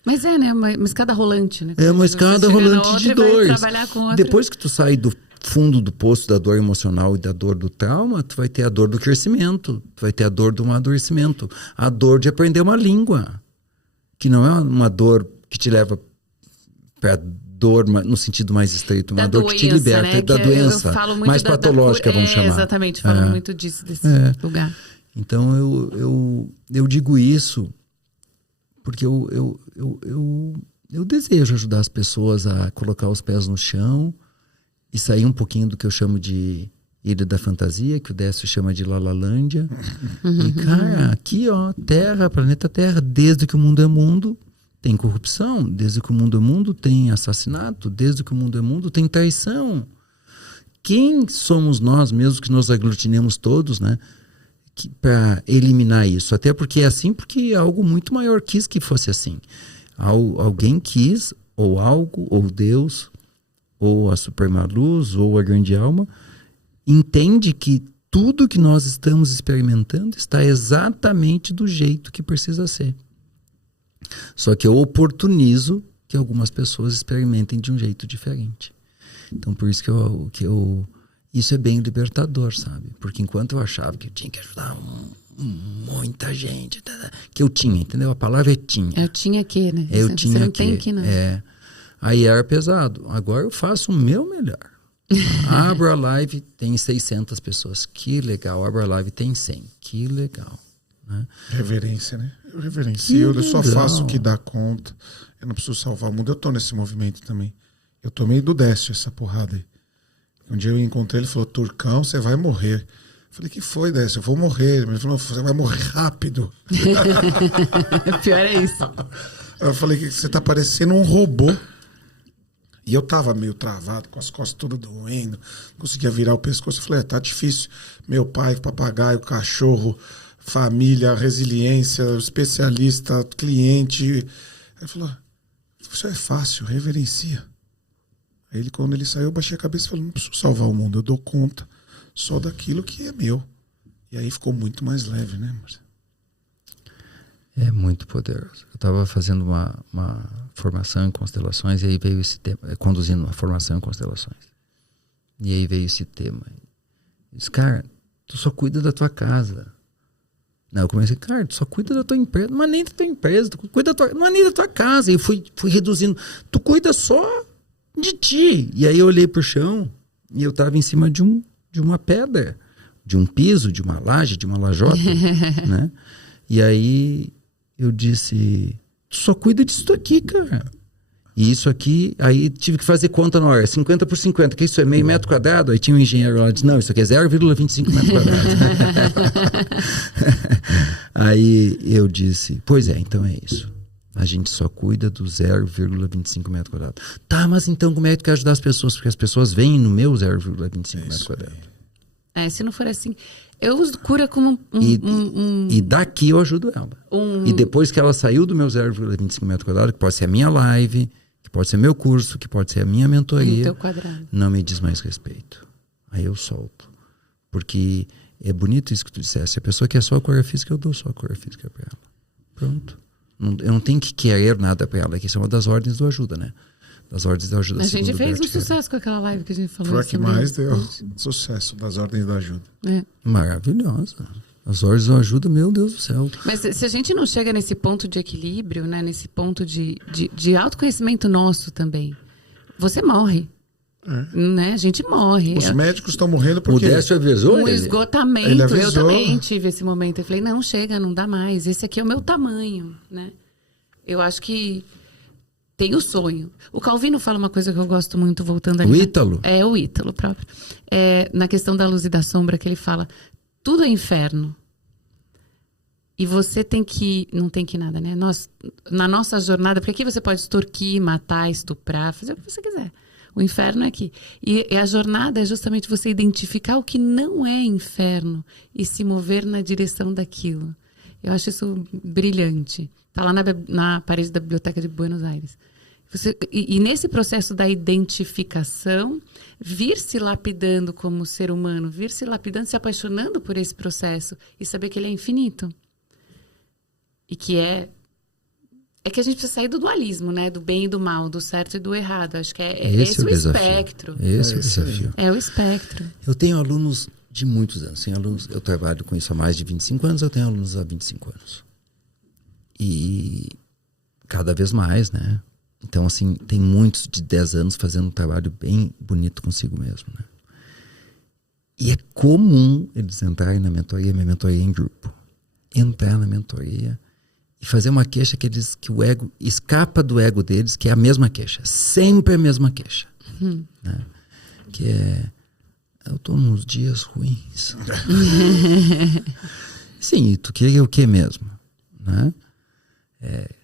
Mas né? Uma escada rolante, né? É uma escada rolante de dores. Com Depois que tu sai do fundo do poço da dor emocional e da dor do trauma, tu vai ter a dor do crescimento, tu vai ter a dor do amadurecimento, a dor de aprender uma língua, que não é uma dor que te leva para dor no sentido mais estreito, uma dor que te liberta, né? da doença, eu falo muito mais patológica, vamos chamar. Exatamente, falo muito disso, desse lugar. Então eu digo isso porque eu desejo ajudar as pessoas a colocar os pés no chão e sair um pouquinho do que eu chamo de Ilha da Fantasia, que o Décio chama de Lalalândia. E, cara, aqui, ó, Terra, planeta Terra, desde que o mundo é mundo, tem corrupção. Desde que o mundo é mundo, tem assassinato. Desde que o mundo é mundo, tem traição. Quem somos nós, mesmo que nos aglutinemos todos, né? Para eliminar isso? Até porque é assim, porque algo muito maior quis que fosse assim. Alguém quis, ou algo, ou Deus, ou a Suprema Luz, ou a Grande Alma, entende que tudo que nós estamos experimentando está exatamente do jeito que precisa ser. Só que eu oportunizo que algumas pessoas experimentem de um jeito diferente. Então, por isso que eu isso é bem libertador, sabe? Porque enquanto eu achava que eu tinha que ajudar muita gente, que eu tinha, entendeu? A palavra é tinha. Eu tinha que, né? Eu tinha Você não que. tem que, não. Aí era pesado. Agora eu faço o meu melhor. Abro a live, tem 600 pessoas. Que legal. Abro a live, tem 100. Que legal. Né? Reverência, né? Eu reverencio, eu só faço o que dá conta. Eu não preciso salvar o mundo. Eu tô nesse movimento também. Eu tomei do Décio essa porrada aí. Um dia eu encontrei, ele falou, Turcão, você vai morrer. Eu falei, que foi, Décio? Eu vou morrer. Ele falou, você vai morrer rápido. Pior é isso. Eu falei que você tá parecendo um robô. E eu tava meio travado, com as costas todas doendo, não conseguia virar o pescoço. Eu falei, tá difícil. Meu pai, papagaio, cachorro, família, resiliência, especialista, cliente. Ele falou, isso é fácil, reverencia. Aí quando ele saiu, eu baixei a cabeça e falei, não preciso salvar o mundo, eu dou conta só daquilo que é meu. E aí ficou muito mais leve, né, Marcelo? É muito poderoso. Eu estava fazendo uma formação em constelações e aí veio esse tema, conduzindo uma formação em constelações. E aí veio esse tema. Eu disse, cara, tu só cuida da tua casa. Não, eu comecei, cara, tu só cuida da tua empresa. Não é nem da tua empresa, tu cuida da tua, não é nem da tua casa. E eu fui reduzindo. Tu cuida só de ti. E aí eu olhei pro chão e eu estava em cima de uma pedra, de um piso, de uma laje, de uma lajota, né? E aí eu disse, tu só cuida disso aqui, cara. E isso aqui, aí tive que fazer conta na hora, 50 por 50, que isso é meio metro quadrado. Aí tinha um engenheiro lá, disse, não, isso aqui é 0,25 metros quadrados. Aí eu disse, pois é, então é isso. A gente só cuida do 0,25 metro quadrado. Tá, mas então como é que tu quer ajudar as pessoas? Porque as pessoas vêm no meu 0,25 metro quadrado. Se não for assim... Eu uso cura como E daqui eu ajudo ela. E depois que ela saiu do meu 0,25 metro quadrado, que pode ser a minha live, que pode ser meu curso, que pode ser a minha mentoria, não me diz mais respeito. Aí eu solto. Porque é bonito isso que tu disseste. A pessoa quer só a cura física, eu dou só a cura física para ela. Pronto. Eu não tenho que querer nada para ela. Que isso é uma das ordens do ajuda, né? Das ordens da ajuda. A gente fez um sucesso com aquela live que a gente falou. Foi a que mais deu sucesso das ordens da ajuda. Maravilhosa. As ordens da ajuda, meu Deus do céu. Mas se a gente não chega nesse ponto de equilíbrio, né? Nesse ponto de autoconhecimento nosso também, você morre. Né? A gente morre. Os médicos estão morrendo porque... O Décio avisou um ele? Esgotamento. Ele avisou. Eu também tive esse momento. Eu falei, não, chega, não dá mais. Esse aqui é o meu tamanho, né? Eu acho que tem o sonho. O Calvino fala uma coisa que eu gosto muito, voltando ali. O Ítalo? É, o Ítalo próprio. Na questão da luz e da sombra, que ele fala, tudo é inferno. E você tem que... Não tem que nada, né? Na nossa jornada... Porque aqui você pode extorquir, matar, estuprar, fazer o que você quiser. O inferno é aqui. E a jornada é justamente você identificar o que não é inferno e se mover na direção daquilo. Eu acho isso brilhante. Está lá na parede da Biblioteca de Buenos Aires. E nesse processo da identificação, vir se lapidando como ser humano, vir se lapidando, se apaixonando por esse processo e saber que ele é infinito. E que é que a gente precisa sair do dualismo, né? Do bem e do mal, do certo e do errado. Acho que é esse o espectro. Esse é o desafio. É o espectro. Eu tenho alunos de muitos anos. Eu trabalho com isso há mais de 25 anos, eu tenho alunos há 25 anos. E cada vez mais, né? Então, assim, tem muitos de 10 anos fazendo um trabalho bem bonito consigo mesmo, né? E é comum eles entrarem na mentoria, minha mentoria é em grupo. Entrar na mentoria e fazer uma queixa que o ego escapa do ego deles, que é a mesma queixa. Sempre a mesma queixa. Né? Que é, eu tô nos dias ruins. Sim, e tu queria o que mesmo? Né?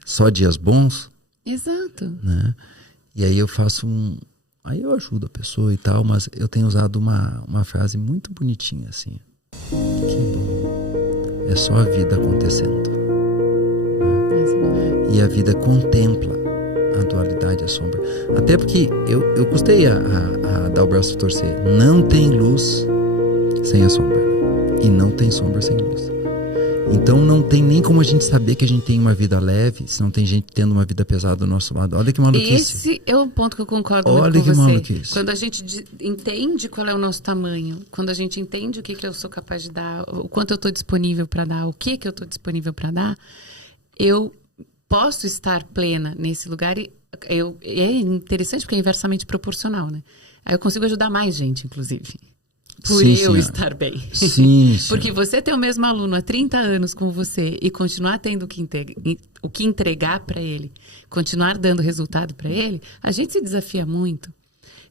Só dias bons? Exato. Né? E aí eu faço aí eu ajudo a pessoa e tal, mas eu tenho usado uma frase muito bonitinha assim. Que bom. É só a vida acontecendo. E a vida contempla a dualidade, a sombra. Até porque eu custei a dar o braço a torcer. Não tem luz sem a sombra. E não tem sombra sem luz. Então não tem nem como a gente saber que a gente tem uma vida leve se não tem gente tendo uma vida pesada do nosso lado. Olha que maluquice. Esse é um ponto que eu concordo muito Olha com que você. maluquice. Quando a gente entende qual é o nosso tamanho, quando a gente entende o que eu sou capaz de dar, o quanto eu estou disponível para dar, o que eu estou disponível para dar, eu posso estar plena nesse lugar e é interessante porque é inversamente proporcional, né? Aí eu consigo ajudar mais gente, inclusive. Por Sim, eu senhora. estar bem. Sim, Porque você ter o mesmo aluno há 30 anos com você e continuar tendo o que entregar para ele, continuar dando resultado para ele, a gente se desafia muito.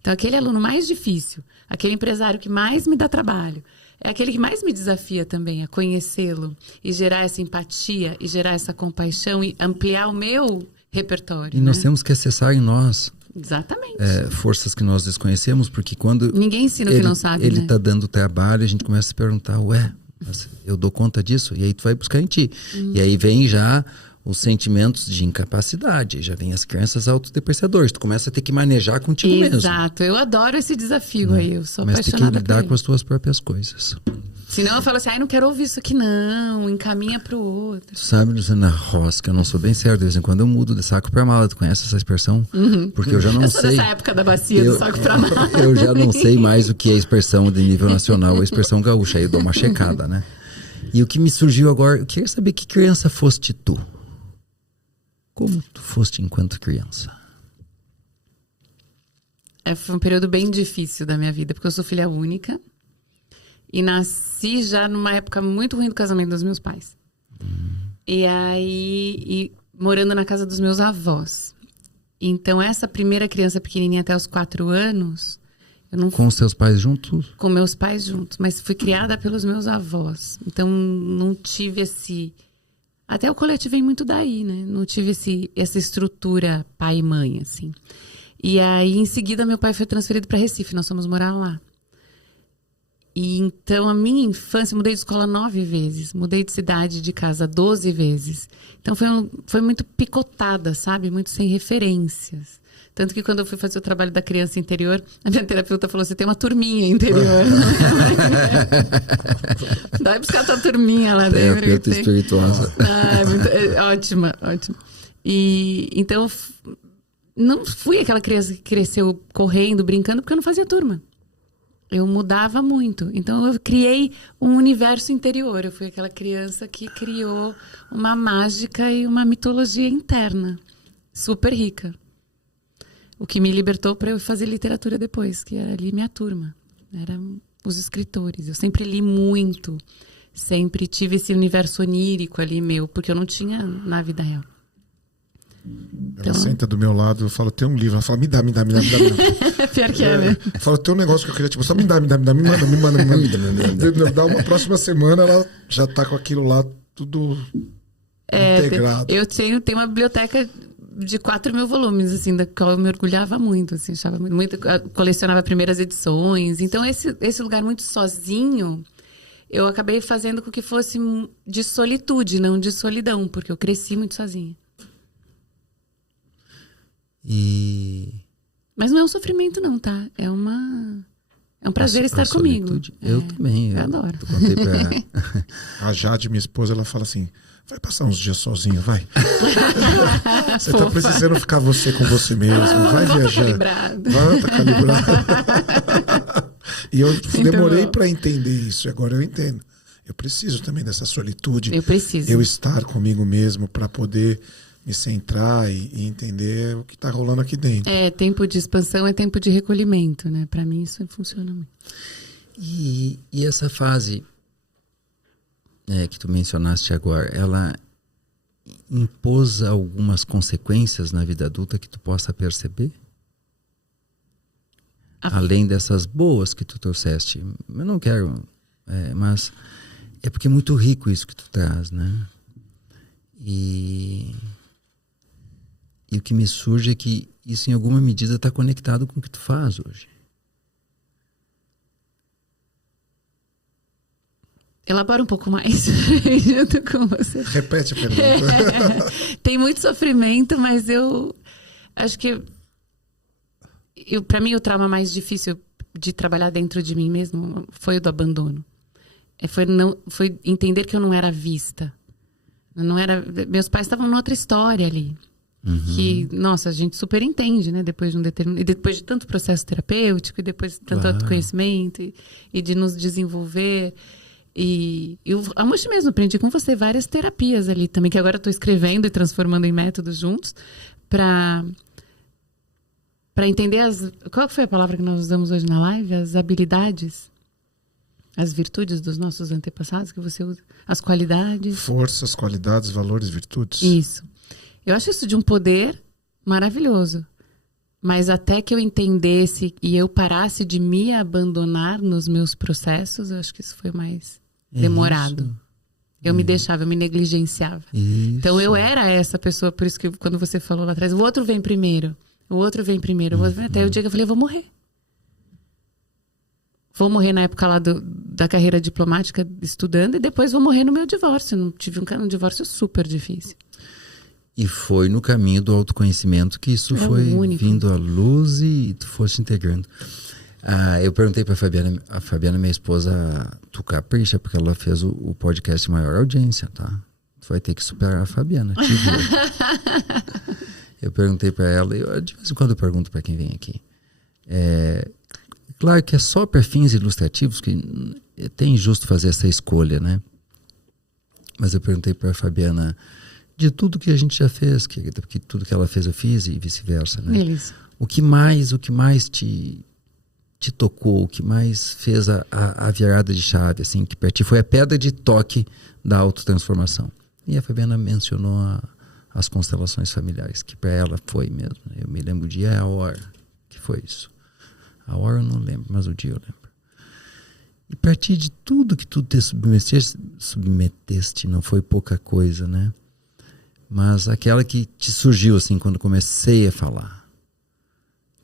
Então, aquele aluno mais difícil, aquele empresário que mais me dá trabalho, é aquele que mais me desafia também a conhecê-lo e gerar essa empatia e gerar essa compaixão e ampliar o meu repertório. E nós temos que acessar em nós Exatamente. Forças que nós desconhecemos, porque quando ninguém ensina o que não sabe, ele né? tá dando trabalho, a gente começa a se perguntar, mas eu dou conta disso? E aí tu vai buscar em ti. E aí vem já os sentimentos de incapacidade, já vem as crenças autodepreciadoras, tu começa a ter que manejar contigo mesmo. Exato, eu adoro esse desafio aí, eu sou Mas tem apaixonada que lidar por com as tuas próprias coisas. Senão eu falo assim, não quero ouvir isso aqui não, encaminha pro outro. Tu sabe, Luciana Ross, que eu não sou bem sério, de vez em quando eu mudo de saco pra mala, tu conhece essa expressão? Porque eu já não eu sei. sou dessa época da bacia do saco pra mala. Eu já não sei mais o que é a expressão de nível nacional ou a expressão gaúcha, aí eu dou uma checada, né? E o que me surgiu agora, eu queria saber que criança foste tu? Como tu foste enquanto criança? Foi um período bem difícil da minha vida, porque eu sou filha única. E nasci já numa época muito ruim do casamento dos meus pais. E aí, morando na casa dos meus avós. Então, essa primeira criança pequenininha até os 4 anos... eu não... Com os seus pais juntos? Com meus pais juntos. Mas fui criada pelos meus avós. Então, não tive esse... Até o coletivo vem muito daí, né? Não tive essa estrutura pai e mãe, assim. E aí, em seguida, meu pai foi transferido para Recife. Nós fomos morar lá. E então, a minha infância, mudei de escola 9 vezes. Mudei de cidade, de casa 12 vezes. Então, foi muito picotada, sabe? Muito sem referências. Tanto que quando eu fui fazer o trabalho da criança interior, a minha terapeuta falou, você tem uma turminha interior. Vai buscar tua turminha lá dentro. Terapeuta espirituosa. Ótima, ótima. E então, não fui aquela criança que cresceu correndo, brincando, porque eu não fazia turma. Eu mudava muito. Então, eu criei um universo interior. Eu fui aquela criança que criou uma mágica e uma mitologia interna. Super rica. O que me libertou para eu fazer literatura depois, que era ali minha turma. Eram os escritores. Eu sempre li muito. Sempre tive esse universo onírico ali meu, porque eu não tinha na vida real. Ela senta do meu lado, eu falo, tem um livro. Ela fala, me dá. Pior que é, né? Eu falo, tem um negócio que eu queria, tipo, só me dá, me manda. Dá uma próxima semana, ela já tá com aquilo lá, tudo integrado. Eu tenho uma biblioteca de 4.000 volumes, assim, da qual eu me orgulhava muito, assim, achava muito, colecionava primeiras edições. Então, esse lugar muito sozinho, eu acabei fazendo com que fosse de solitude, não de solidão, porque eu cresci muito sozinha. Mas não é um sofrimento não, tá? É um prazer estar comigo. Eu também. Eu adoro. Eu contei pra... A Jade, minha esposa, ela fala assim, vai passar uns dias sozinha, vai. Você tá precisando ficar você com você mesmo, vai viajar. Tá calibrado. E eu demorei pra entender isso, e agora eu entendo. Eu preciso também dessa solitude. Eu preciso. Eu estar comigo mesmo pra poder me centrar e entender o que está rolando aqui dentro. Tempo de expansão é tempo de recolhimento, né? Para mim isso funciona muito. E essa fase que tu mencionaste agora, ela impôs algumas consequências na vida adulta que tu possa perceber? Além dessas boas que tu trouxeste. Eu não quero... mas é porque é muito rico isso que tu traz, né? E o que me surge é que isso em alguma medida está conectado com o que tu faz hoje. Elabora um pouco mais junto com você. Repete a pergunta. Tem muito sofrimento, mas eu acho que para mim o trauma mais difícil de trabalhar dentro de mim mesmo foi o do abandono. Foi entender que eu não era vista. Meus pais estavam noutra história ali. Que, nossa, a gente super entende, né? Depois de tanto processo terapêutico, e depois de tanto autoconhecimento, e de nos desenvolver. E eu hoje mesmo aprendi com você várias terapias ali também, que agora eu estou escrevendo e transformando em métodos juntos, para entender qual foi a palavra que nós usamos hoje na live? As habilidades, as virtudes dos nossos antepassados, que você usa, as qualidades. Forças, qualidades, valores, virtudes. Isso. Eu acho isso de um poder maravilhoso. Mas até que eu entendesse e eu parasse de me abandonar nos meus processos, eu acho que isso foi mais demorado. Eu me deixava, eu me negligenciava. Isso. Então eu era essa pessoa, por isso que quando você falou lá atrás, o outro vem primeiro, até o dia que eu falei, eu vou morrer. Vou morrer na época lá da carreira diplomática estudando e depois vou morrer no meu divórcio. Não tive um divórcio super difícil. E foi no caminho do autoconhecimento que isso foi vindo à luz e tu foste integrando. Eu perguntei para a Fabiana, minha esposa, tu capricha, porque ela fez o podcast de maior audiência, tá? Tu vai ter que superar a Fabiana, te viu? Eu perguntei para ela, de vez em quando eu pergunto para quem vem aqui. Claro que é só para fins ilustrativos que é até injusto fazer essa escolha, né? Mas eu perguntei para a Fabiana... de tudo que a gente já fez, querida, porque tudo que ela fez eu fiz e vice-versa, né? Beleza. O que mais te tocou, o que mais fez a virada de chave, assim, que para ti foi a pedra de toque da autotransformação? E a Fabiana mencionou as constelações familiares, que para ela foi mesmo. Eu me lembro o dia e a hora que foi isso. A hora eu não lembro, mas o dia eu lembro. E para ti, de tudo que tu te submeteste, não foi pouca coisa, né? Mas aquela que te surgiu, assim, quando comecei a falar.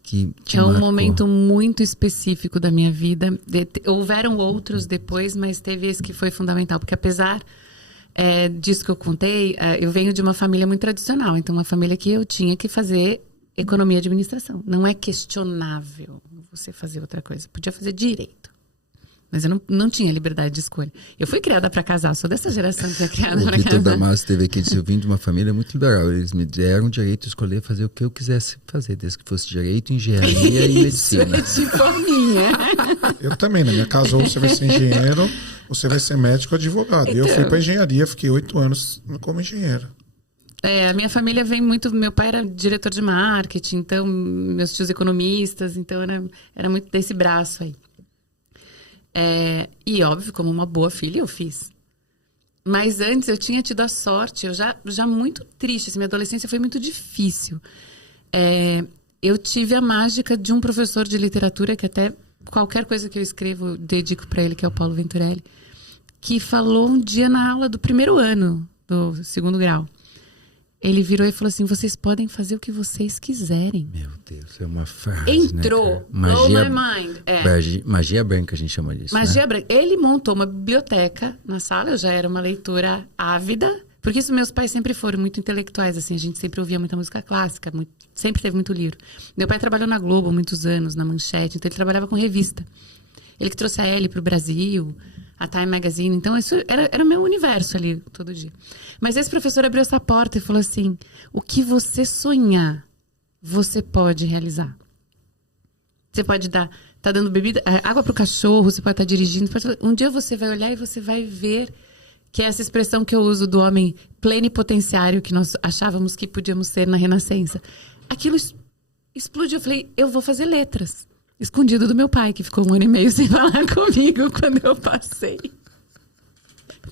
Que te marcou. Um momento muito específico da minha vida. Houveram outros depois, mas teve esse que foi fundamental. Porque apesar disso que eu contei, eu venho de uma família muito tradicional. Então, uma família que eu tinha que fazer economia e administração. Não é questionável você fazer outra coisa. Podia fazer direito. Mas eu não tinha liberdade de escolha. Eu fui criada para casar, sou dessa geração que foi criada para casar. O Vitor Damasio teve aqui, disse, eu vim de uma família muito liberal. Eles me deram direito de escolher fazer o que eu quisesse fazer, desde que fosse direito, engenharia e medicina. Isso é tipo a minha. Eu também, na minha casa, ou você vai ser engenheiro, ou você vai ser médico ou advogado. Então, eu fui para engenharia, fiquei 8 anos como engenheiro. A minha família vem muito... Meu pai era diretor de marketing, então meus tios economistas, então era muito desse braço aí. E óbvio, como uma boa filha, eu fiz. Mas antes eu tinha tido a sorte, eu já muito triste, assim, minha adolescência foi muito difícil. Eu tive a mágica de um professor de literatura, que até qualquer coisa que eu escrevo, dedico para ele, que é o Paulo Venturelli, que falou um dia na aula do primeiro ano, do 2º grau. Ele virou e falou assim, vocês podem fazer o que vocês quiserem. Meu Deus, é uma frase, entrou, né, blow my mind. Magia branca, a gente chama disso, magia né? branca. Ele montou uma biblioteca na sala, eu já era uma leitora ávida, porque isso meus pais sempre foram muito intelectuais, assim, a gente sempre ouvia muita música clássica, sempre teve muito livro. Meu pai trabalhou na Globo muitos anos, na Manchete, então ele trabalhava com revista. Ele que trouxe a Elle para o Brasil, a Time Magazine. Então, isso era o meu universo ali, todo dia. Mas esse professor abriu essa porta e falou assim, o que você sonhar, você pode realizar. Você pode tá dando bebida, água para o cachorro, você pode estar dirigindo. Um dia você vai olhar e você vai ver Que é essa expressão que eu uso do homem plenipotenciário que nós achávamos que podíamos ser na Renascença. Aquilo explodiu. Eu falei, eu vou fazer letras. Escondido do meu pai, que ficou 1 ano e meio sem falar comigo quando eu passei.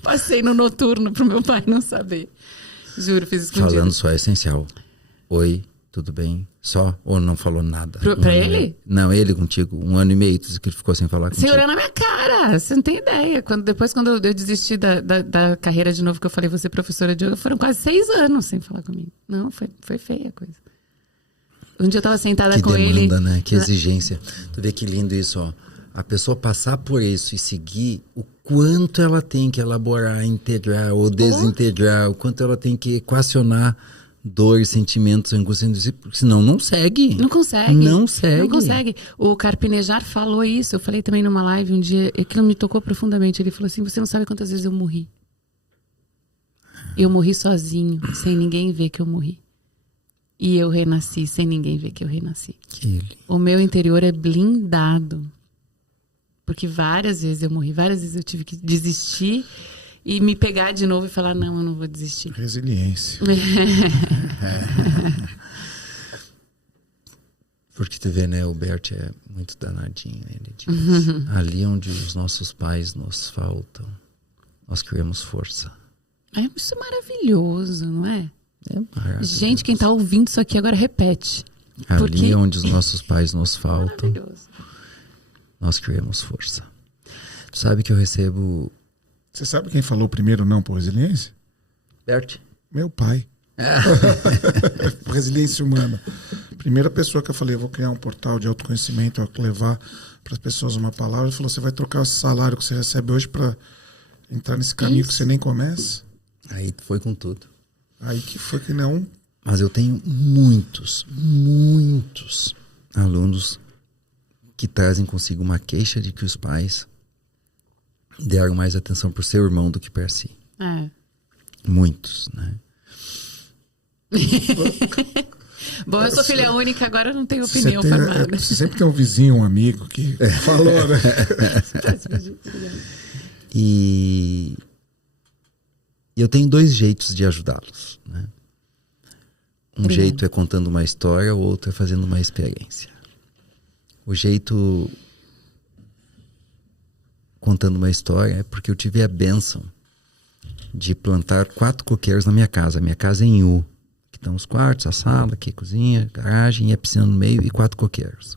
Passei no noturno pro meu pai não saber. Juro, fiz escondido. Falando só é essencial. Oi, tudo bem? Só? Ou não falou nada? Pra ele? Não, ele contigo. 1 ano e meio, tu disse que ele ficou sem falar contigo. Segurando a minha cara, você não tem ideia. Depois, quando eu desisti da carreira de novo, que eu falei, vou ser professora de yoga, foram quase 6 anos sem falar comigo. Não, foi feia a coisa. Um dia eu tava sentada com ele... Que demanda, né? Que exigência. Tu vê que lindo isso, ó. A pessoa passar por isso e seguir o quanto ela tem que elaborar, integrar ou desintegrar, o quanto ela tem que equacionar dores, sentimentos, angústia, porque senão não segue. Não consegue. Não segue. Não consegue. O Carpinejar falou isso. Eu falei também numa live um dia, aquilo me tocou profundamente. Ele falou assim, você não sabe quantas vezes eu morri. Eu morri sozinho, sem ninguém ver que eu morri. E eu renasci sem ninguém ver que eu renasci. O meu interior é blindado. Porque várias vezes eu morri, várias vezes eu tive que desistir e me pegar de novo e falar, não, eu não vou desistir. Resiliência. Porque tu vê, né, o Bert é muito danadinho. Ele diz, ali onde os nossos pais nos faltam, nós criamos força. Isso é maravilhoso, não é? É maravilhoso. Gente, quem tá ouvindo isso aqui agora repete. Ali onde os nossos pais nos faltam, maravilhoso. Nós criamos força. Tu sabe que eu recebo... Você sabe quem falou primeiro não por resiliência? Bert. Meu pai. Por resiliência humana. Primeira pessoa que eu falei, eu vou criar um portal de autoconhecimento, eu vou levar para as pessoas uma palavra. Ele falou, você vai trocar o salário que você recebe hoje para entrar nesse caminho que você nem começa? Aí foi com tudo. Aí que foi que não... Mas eu tenho muitos alunos que trazem consigo uma queixa de que os pais deram mais atenção pro seu irmão do que para si. Muitos, né? Bom, eu sou filha única, agora eu não tenho opinião formada. Você sempre tem um vizinho, um amigo que falou, né? E eu tenho 2 jeitos de ajudá-los, né? Um jeito é contando uma história, o outro é fazendo uma experiência. O jeito contando uma história é porque eu tive a bênção de plantar 4 coqueiros na minha casa. A minha casa é em U. Aqui estão os quartos, a sala, aqui a cozinha, garagem e a piscina no meio e 4 coqueiros.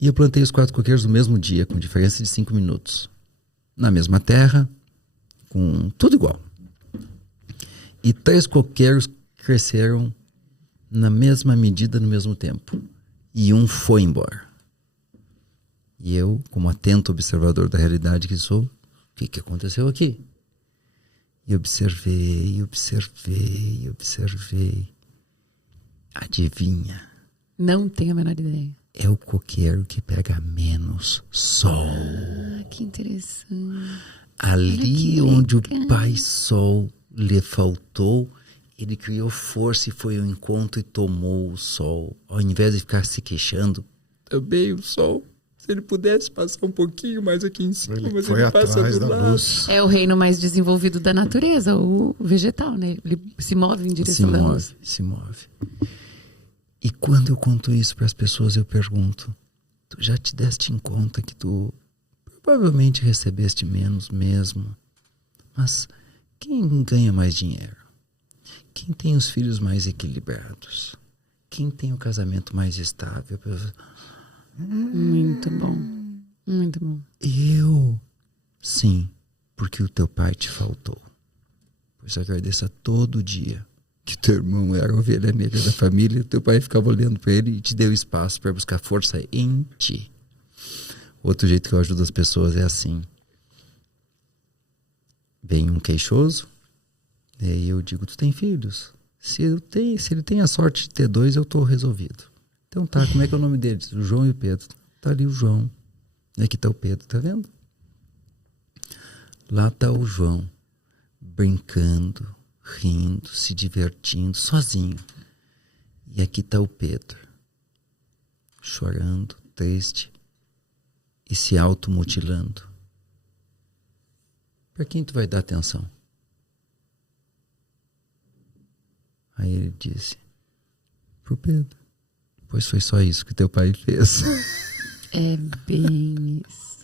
E eu plantei os 4 coqueiros no mesmo dia, com diferença de 5 minutos. Na mesma terra, com tudo igual. E 3 coqueiros cresceram na mesma medida, no mesmo tempo. E um foi embora. E eu, como atento observador da realidade que sou, o que aconteceu aqui? E observei. Adivinha? Não tenho a menor ideia. É o coqueiro que pega menos sol. Que interessante. Ali onde o Pai Sol lhe faltou, ele criou força e foi ao encontro e tomou o sol. Ao invés de ficar se queixando, também o sol. Se ele pudesse passar um pouquinho mais aqui em cima, ele mas foi ele passa atrás do da lado. luz. É o reino mais desenvolvido da natureza, o vegetal, né? Ele se move em direção da luz. Se move. E quando eu conto isso para as pessoas, eu pergunto, tu já te deste em conta que tu provavelmente recebeste menos mesmo? Mas quem ganha mais dinheiro? Quem tem os filhos mais equilibrados? Quem tem o casamento mais estável? Muito bom. Muito bom. Eu? Sim, porque o teu pai te faltou. Pois agradeça todo dia que teu irmão era a ovelha negra da família, teu pai ficava olhando para ele e te deu espaço para buscar força em ti. Outro jeito que eu ajudo as pessoas é assim. Vem um queixoso, e aí eu digo, tu tem filhos? Se ele tem a sorte de ter 2, eu tô resolvido. Então tá, como é que é o nome deles? O João e o Pedro. Tá ali o João. E aqui tá o Pedro, tá vendo? Lá tá o João, brincando, rindo, se divertindo, sozinho. E aqui tá o Pedro, chorando, triste e se automutilando. Para quem tu vai dar atenção? Aí ele disse, pro Pedro. Pois foi só isso que teu pai fez. É bem isso.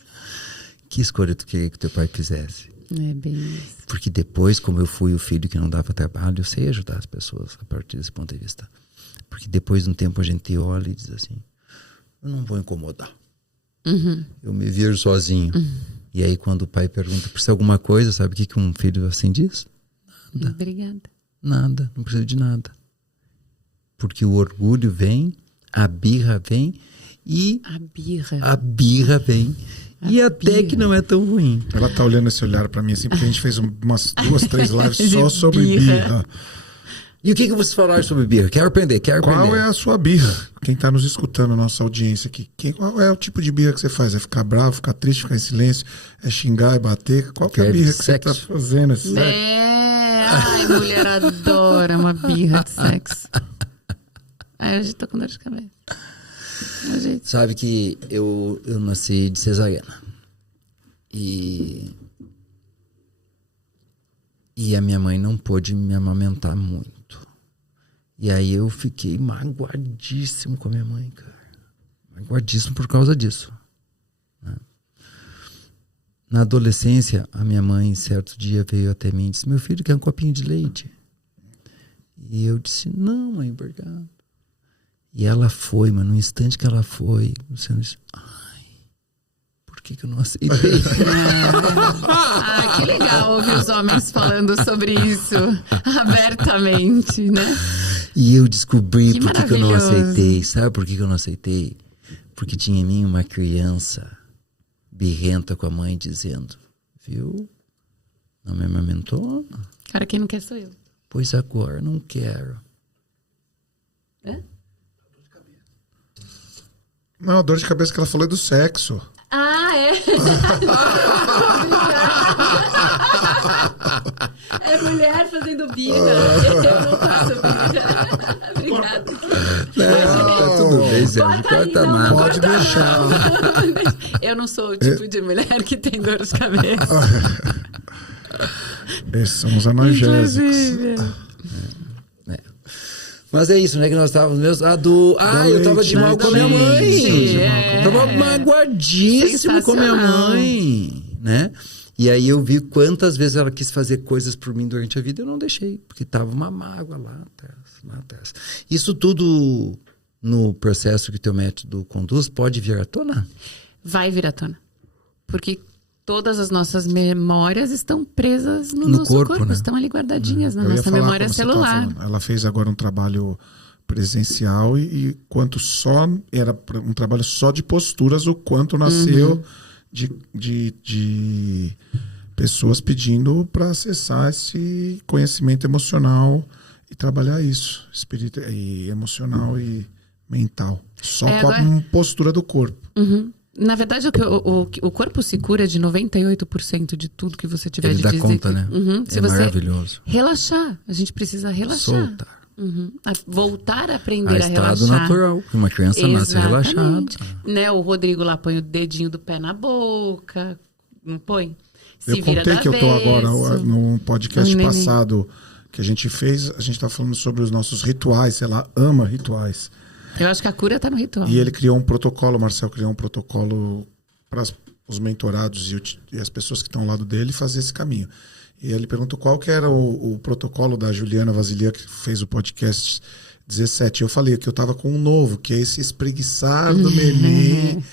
Que escolha tu queria que teu pai fizesse? É bem isso. Porque depois, como eu fui o filho que não dava trabalho, eu sei ajudar as pessoas a partir desse ponto de vista. Porque depois de um tempo a gente olha e diz assim, eu não vou incomodar. Eu me viro sozinho. E aí quando o pai pergunta, precisa de alguma coisa, sabe o que um filho assim diz? Nada. Obrigada. Nada, não precisa de nada. Porque o orgulho vem, a birra vem e... A birra vem. E até que não é tão ruim. Ela tá olhando esse olhar pra mim assim, porque a gente fez umas 2, 3 lives só sobre birra. E o que vocês falaram sobre birra? Quero aprender. Qual é a sua birra? Quem tá nos escutando, nossa audiência aqui. Qual é o tipo de birra que você faz? É ficar bravo, ficar triste, ficar em silêncio? É xingar, é bater? Qual que é a birra que você tá fazendo? Ai, mulher adora uma birra de sexo. Aí hoje tô com dor de cabeça. Sabe que eu nasci de cesariana. E a minha mãe não pôde me amamentar muito. E aí eu fiquei magoadíssimo com a minha mãe, cara. Magoadíssimo por causa disso. Né? Na adolescência, a minha mãe, certo dia, veio até mim e disse, meu filho quer um copinho de leite. E eu disse, não, mãe, obrigado. E ela foi, mas no instante que ela foi, você disse, ai, por que eu não aceitei? Que legal ouvir os homens falando sobre isso abertamente, né? E eu descobri por que eu não aceitei. Sabe por que eu não aceitei? Porque tinha em mim uma criança birrenta com a mãe dizendo, viu? Não me amamentou? Cara, quem não quer sou eu. Pois agora não quero. Não, a dor de cabeça que ela falou é do sexo. É mulher fazendo birra. Eu não faço birra. Obrigada. Tá tudo bem, Sérgio. Corta mais. Pode deixar. Eu não sou o tipo de mulher que tem dor de cabeça. Esses são os analgésicos. Mas é isso, né? Que nós estávamos mesmo. Eu tava de mal com a minha mãe. Tava magoadíssimo com a minha mãe, né? E aí eu vi quantas vezes ela quis fazer coisas por mim durante a vida e eu não deixei, porque tava uma mágoa lá atrás. Isso tudo no processo que teu método conduz pode vir à tona? Vai vir à tona. Porque todas as nossas memórias estão presas no nosso corpo, né? Estão ali guardadinhas na nossa memória celular. Ela fez agora um trabalho presencial e quanto só era um trabalho só de posturas, o quanto nasceu de pessoas pedindo para acessar esse conhecimento emocional e trabalhar isso, espiritual e emocional e mental, só com a postura do corpo. Na verdade, o corpo se cura de 98% de tudo que você tiver de dizer. Ele dá conta, né? Se é você relaxar. Relaxar. A gente precisa relaxar. Soltar. Voltar a aprender a relaxar. Estado natural. Uma criança nasce relaxada. Né? O Rodrigo lá põe o dedinho do pé na boca. Não põe? Eu contei que eu tô agora no podcast passado que a gente fez. A gente tá falando sobre os nossos rituais. Ela ama rituais. Eu acho que a cura tá no ritual. E ele criou um protocolo, o Marcel criou um protocolo para os mentorados e as pessoas que estão ao lado dele fazer esse caminho. E ele perguntou qual que era o protocolo da Juliana Vasilia, que fez o podcast 17. Eu falei que eu estava com um novo, que é esse espreguiçar do neném,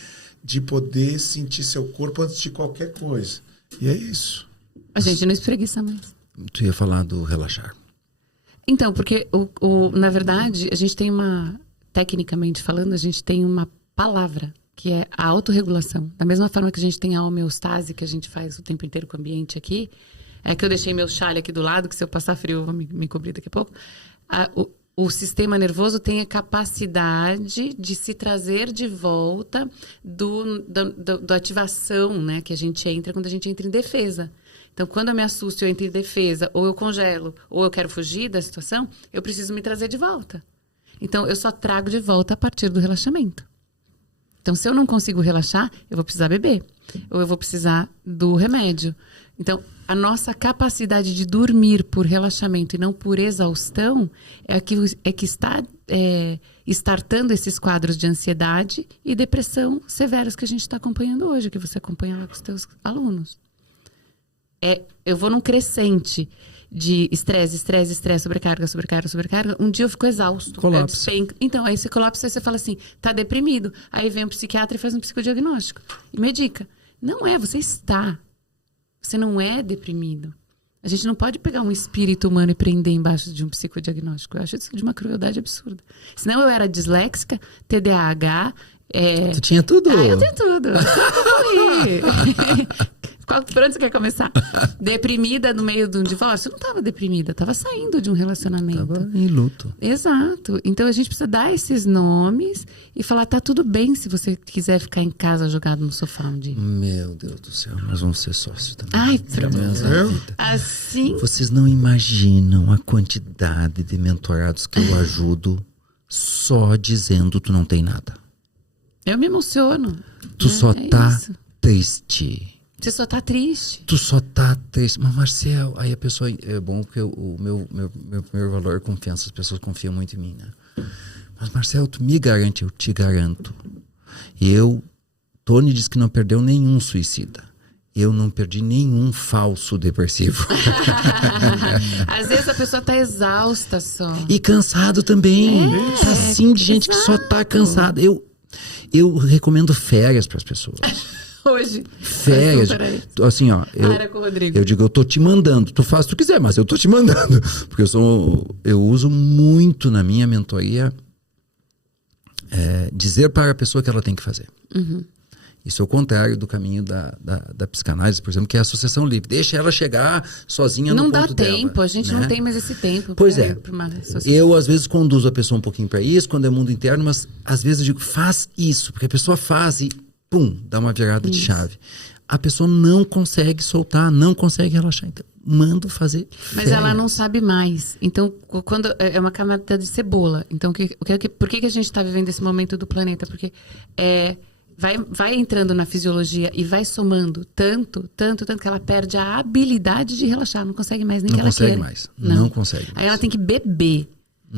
de poder sentir seu corpo antes de qualquer coisa. E é isso. A gente não espreguiça mais. Tu ia falar do relaxar. Então, porque na verdade, a gente tem tecnicamente falando, a gente tem uma palavra, que é a autorregulação. Da mesma forma que a gente tem a homeostase, que a gente faz o tempo inteiro com o ambiente aqui, é que eu deixei meu chale aqui do lado, que se eu passar frio eu vou me cobrir daqui a pouco. O sistema nervoso tem a capacidade de se trazer de volta da ativação, né, que a gente entra quando a gente entra em defesa. Então, quando eu me assusto, eu entro em defesa, ou eu congelo, ou eu quero fugir da situação, eu preciso me trazer de volta. Então, eu só trago de volta a partir do relaxamento. Então, se eu não consigo relaxar, eu vou precisar beber. Ou eu vou precisar do remédio. Então, a nossa capacidade de dormir por relaxamento e não por exaustão é que está startando esses quadros de ansiedade e depressão severos que a gente está acompanhando hoje, que você acompanha lá com os teus alunos. Eu vou num crescente de estresse, sobrecarga. Um dia eu fico exausto. Colapso. Então, aí você colapsa e você fala assim, tá deprimido. Aí vem um psiquiatra e faz um psicodiagnóstico. E medica. Não é, você está. Você não é deprimido. A gente não pode pegar um espírito humano e prender embaixo de um psicodiagnóstico. Eu acho isso de uma crueldade absurda. Senão eu era disléxica, TDAH... Tu tinha tudo? Eu tenho tudo. Por onde você quer começar? Deprimida no meio de um divórcio? Eu não estava deprimida, estava saindo de um relacionamento. Estava em luto. Exato. Então a gente precisa dar esses nomes e falar, tá tudo bem se você quiser ficar em casa jogado no sofá um dia. Meu Deus do céu, nós vamos ser sócios também. Ai, pronto. Vida. Assim... Vocês não imaginam a quantidade de mentorados que eu ajudo só dizendo tu não tem nada. Eu me emociono. Tu só tá isso. triste. Você só tá triste. Tu só tá triste. Mas, Marcel, aí a pessoa... É bom que o meu primeiro valor é confiança. As pessoas confiam muito em mim, né? Mas, Marcel, tu me garante, eu te garanto. Tony disse que não perdeu nenhum suicida. Eu não perdi nenhum falso depressivo. Às vezes a pessoa tá exausta só. E cansado também. Tá assim de gente que só tá cansada. Eu recomendo férias para as pessoas. Hoje. Férias. Assim, ó. Eu digo, eu tô te mandando. Tu faz o que tu quiser, mas eu tô te mandando. Porque eu uso muito na minha mentoria dizer para a pessoa que ela tem que fazer. Uhum. Isso é o contrário do caminho da psicanálise, por exemplo, que é a associação livre. Deixa ela chegar sozinha no ponto dela. Não dá tempo, a gente não tem mais esse tempo. Pois é. Eu, às vezes, conduzo a pessoa um pouquinho para isso, quando é mundo interno, mas às vezes eu digo, faz isso, porque a pessoa faz e, pum, dá uma virada de chave. A pessoa não consegue soltar, não consegue relaxar. Então, mando fazer Mas ela não sabe mais. Então, quando é uma camada de cebola. Então, por que a gente está vivendo esse momento do planeta? Porque vai entrando na fisiologia e vai somando tanto que ela perde a habilidade de relaxar. Não consegue mais nem que ela queira. Não consegue mais. Aí ela tem que beber.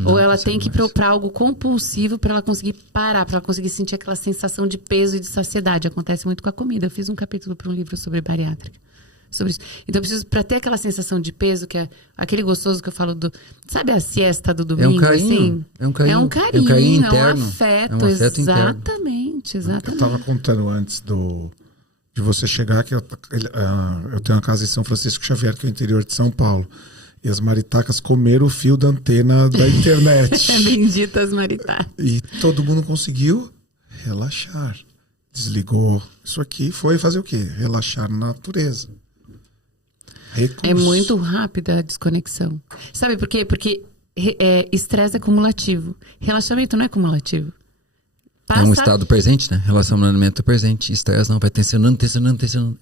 Ou ela tem que ir para algo compulsivo para ela conseguir parar, para ela conseguir sentir aquela sensação de peso e de saciedade. Acontece muito com a comida. Eu fiz um capítulo para um livro sobre bariátrica. Sobre isso. Então eu preciso, para ter aquela sensação de peso, que é aquele gostoso que eu falo do... Sabe a siesta do domingo? É um carinho. Assim? É um carinho. É um carinho interno. É um afeto. Exatamente. Eu estava contando antes de você chegar que eu tenho uma casa em São Francisco Xavier, que é o interior de São Paulo. E as maritacas comeram o fio da antena da internet. Benditas maritacas. E todo mundo conseguiu relaxar. Desligou. Isso aqui foi fazer o quê? Relaxar na natureza. É muito rápida a desconexão. Sabe por quê? Porque estresse é cumulativo. Relaxamento não é cumulativo. É um estado presente, né? Relacionamento presente. Estresse não, vai tensionando.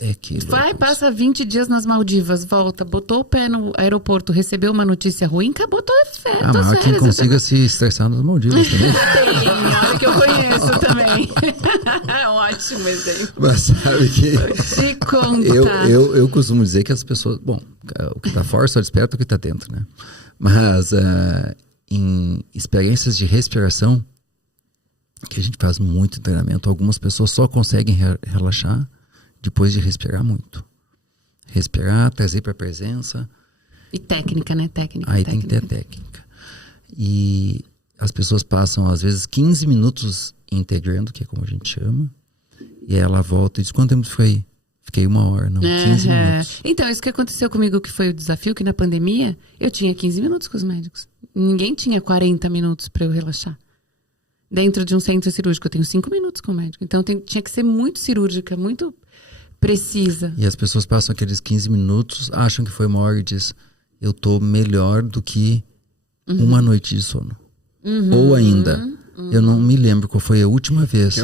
É aquilo. Passa 20 dias nas Maldivas, volta, botou o pé no aeroporto, recebeu uma notícia ruim, acabou toda a férias. Mas quem consiga se estressar nas Maldivas também. Tem, olha que eu conheço também. Ótimo exemplo. Mas sabe que... Te contar. Eu costumo dizer que as pessoas... Bom, o que tá fora só desperta o que tá dentro, né? Mas em experiências de respiração, que a gente faz muito treinamento, algumas pessoas só conseguem relaxar depois de respirar muito. Respirar, trazer para a presença. E técnica, né? Aí tem que ter técnica. E as pessoas passam, às vezes, 15 minutos integrando, que é como a gente chama, e ela volta e diz, quanto tempo foi? Fiquei 1 hora, não, 15 minutos. Então, isso que aconteceu comigo, que foi o desafio, que na pandemia, eu tinha 15 minutos com os médicos. Ninguém tinha 40 minutos para eu relaxar. Dentro de um centro cirúrgico, eu tenho 5 minutos com o médico. Então, tinha que ser muito cirúrgica, muito precisa. E as pessoas passam aqueles 15 minutos, acham que foi 1 hora e diz, eu tô melhor do que uma noite de sono. Ou ainda, eu não me lembro qual foi a última vez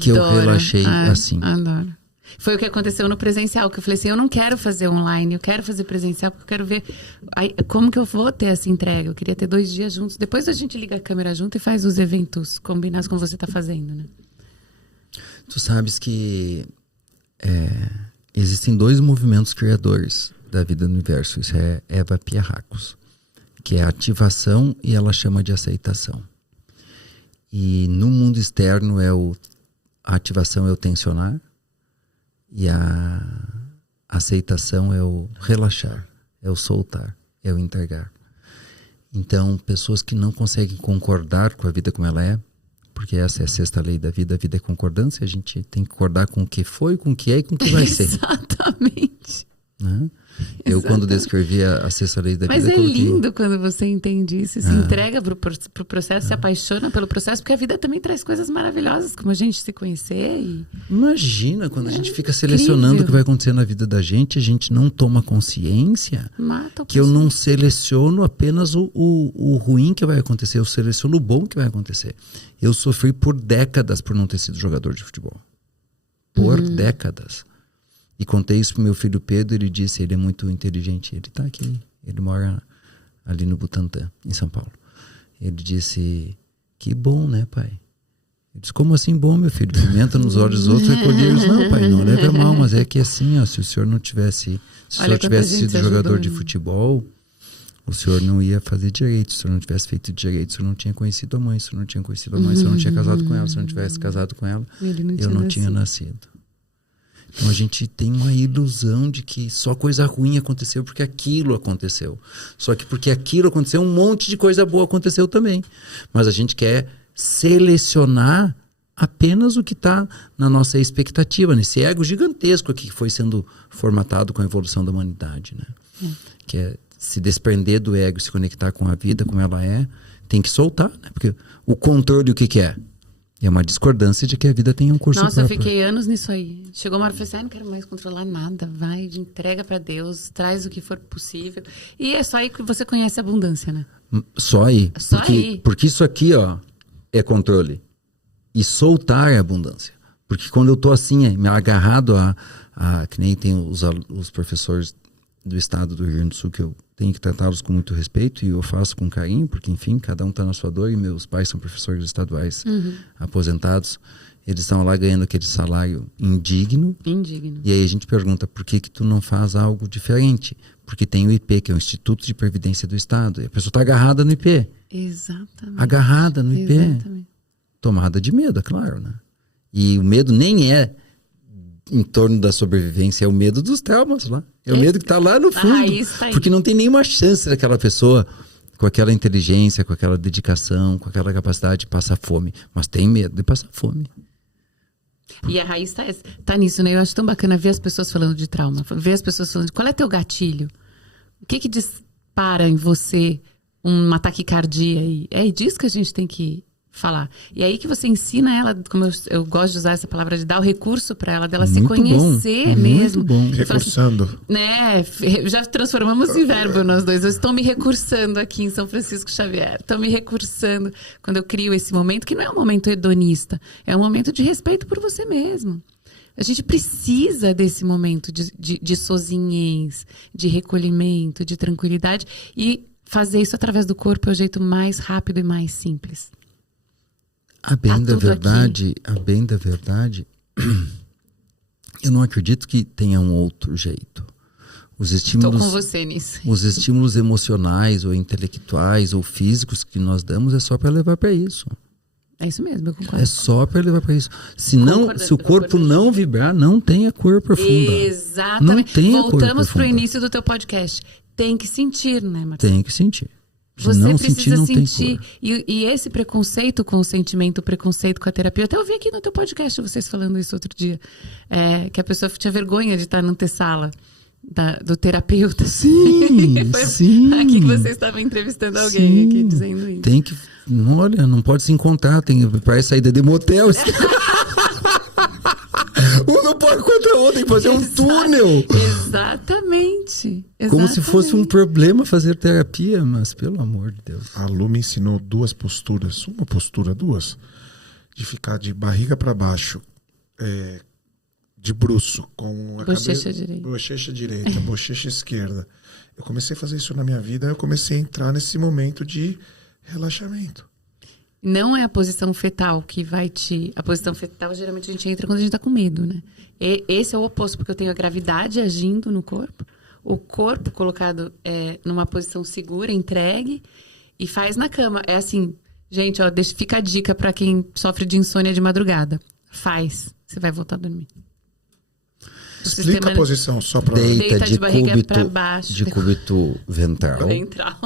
que eu relaxei assim. Adoro. Foi o que aconteceu no presencial, que eu falei assim, eu não quero fazer online, eu quero fazer presencial, porque eu quero ver como que eu vou ter essa entrega. Eu queria ter 2 dias juntos. Depois a gente liga a câmera junto e faz os eventos combinados como você está fazendo, né? Tu sabes que Existem 2 movimentos criadores da vida do universo. Isso é Eva Pierrakos, que é a ativação e ela chama de aceitação. E no mundo externo a ativação é o tensionar e a aceitação é o relaxar, é o soltar, é o entregar. Então, pessoas que não conseguem concordar com a vida como ela é, porque essa é a 6ª lei da vida é concordância, a gente tem que concordar com o que foi, com o que é e com o que vai ser. Exatamente. Né? Eu, quando descrevi a 6ª lei da vida... Mas é coloquei... lindo quando você entende isso, se entrega pro processo, se apaixona pelo processo, porque a vida também traz coisas maravilhosas, como a gente se conhecer e... Imagina, quando a gente fica selecionando o que vai acontecer na vida da gente, a gente não toma consciência que eu não seleciono apenas o ruim que vai acontecer, eu seleciono o bom que vai acontecer. Eu sofri por décadas por não ter sido jogador de futebol. Por décadas. E contei isso pro meu filho Pedro, ele disse, ele é muito inteligente, ele tá aqui, ele mora ali no Butantã, em São Paulo. Ele disse, que bom, né, pai? Eu disse, como assim bom, meu filho? Pimenta nos olhos dos outros, recolher eles. Não, pai, não leva mal, mas é que assim, ó, se o senhor não tivesse, se o senhor tivesse sido jogador de futebol, o senhor não ia fazer direito, se o senhor não tivesse feito direito, se o senhor não tinha conhecido a mãe, se o senhor não tinha conhecido a mãe, se o senhor não tinha casado com ela, se o senhor não tivesse casado com ela, eu não tinha nascido. Então a gente tem uma ilusão de que só coisa ruim aconteceu porque aquilo aconteceu. Só que porque aquilo aconteceu, um monte de coisa boa aconteceu também. Mas a gente quer selecionar apenas o que está na nossa expectativa, nesse ego gigantesco aqui que foi sendo formatado com a evolução da humanidade, né? Que é se desprender do ego, se conectar com a vida como ela é, tem que soltar, né? Porque o controle, o que é? É uma discordância de que a vida tem um curso próprio. Nossa, eu fiquei anos nisso aí. Chegou uma hora que eu falei assim, não quero mais controlar nada. Vai, entrega pra Deus, traz o que for possível. E é só aí que você conhece a abundância, né? Só aí. Só aí. Porque isso aqui, ó, é controle. E soltar é abundância. Porque quando eu tô assim, me agarrado que nem tem os professores do estado do Rio Grande do Sul, que eu tenho que tratá-los com muito respeito e eu faço com carinho, porque enfim, cada um está na sua dor, e meus pais são professores estaduais aposentados, eles estão lá ganhando aquele salário indigno. E aí a gente pergunta, por que tu não faz algo diferente? Porque tem o IP, que é o Instituto de Previdência do Estado, e a pessoa está agarrada no IP. Exatamente. Agarrada no IP. Exatamente. Tomada de medo, é claro, né? E o medo nem é em torno da sobrevivência, é o medo dos traumas lá. É o medo que está lá no fundo. Porque não tem nenhuma chance daquela pessoa, com aquela inteligência, com aquela dedicação, com aquela capacidade de passar fome. Mas tem medo de passar fome. E a raiz tá nisso, né? Eu acho tão bacana ver as pessoas falando de trauma. Ver as pessoas falando de qual é teu gatilho. O que dispara em você uma taquicardia? É disso que a gente tem que falar. E aí que você ensina ela, como eu gosto de usar essa palavra, de dar o recurso para ela, dela se conhecer mesmo. Muito bom. Recursando. Assim, né? Já transformamos em verbo nós dois. Eu estou me recursando aqui em São Francisco Xavier. Estou me recursando quando eu crio esse momento, que não é um momento hedonista, é um momento de respeito por você mesmo. A gente precisa desse momento de sozinhez, de recolhimento, de tranquilidade, e fazer isso através do corpo é o jeito mais rápido e mais simples. A bem da verdade, eu não acredito que tenha um outro jeito. Estou com você nisso. Os estímulos emocionais ou intelectuais ou físicos que nós damos é só para levar para isso. É isso mesmo, eu concordo. É só para levar para isso. Se o corpo não vibrar, não tem a cor profunda. Exatamente. Não tem a cor profunda. Voltamos para o início do teu podcast. Tem que sentir, né, Marcelo? Tem que sentir. Você não precisa não sentir. E esse preconceito com o sentimento, o preconceito com a terapia. Eu até ouvi aqui no teu podcast vocês falando isso outro dia. Que a pessoa tinha vergonha de estar na antessala do terapeuta. Sim, sim. Aqui que você estava entrevistando alguém aqui dizendo isso. Tem que... Olha, não pode se encontrar. Parece saída de motel. Um não pode encontrar o outro, tem que fazer um túnel. Exatamente. Como se fosse um problema fazer terapia, mas pelo amor de Deus. A Lu me ensinou duas posturas, duas, de ficar de barriga para baixo, de bruço, com a bochecha direita. Bochecha direita, bochecha esquerda. Eu comecei a fazer isso na minha vida, eu comecei a entrar nesse momento de relaxamento. Não é a posição fetal que vai te... A posição fetal, geralmente, a gente entra quando a gente tá com medo, né? Esse é o oposto, porque eu tenho a gravidade agindo no corpo, o corpo colocado numa posição segura, entregue, e faz na cama. É assim, gente, ó, fica a dica pra quem sofre de insônia de madrugada. Faz, você vai voltar a dormir. Explica a posição só para... Deita de barriga cúbito, pra baixo. de cúbito ventral. Ventral.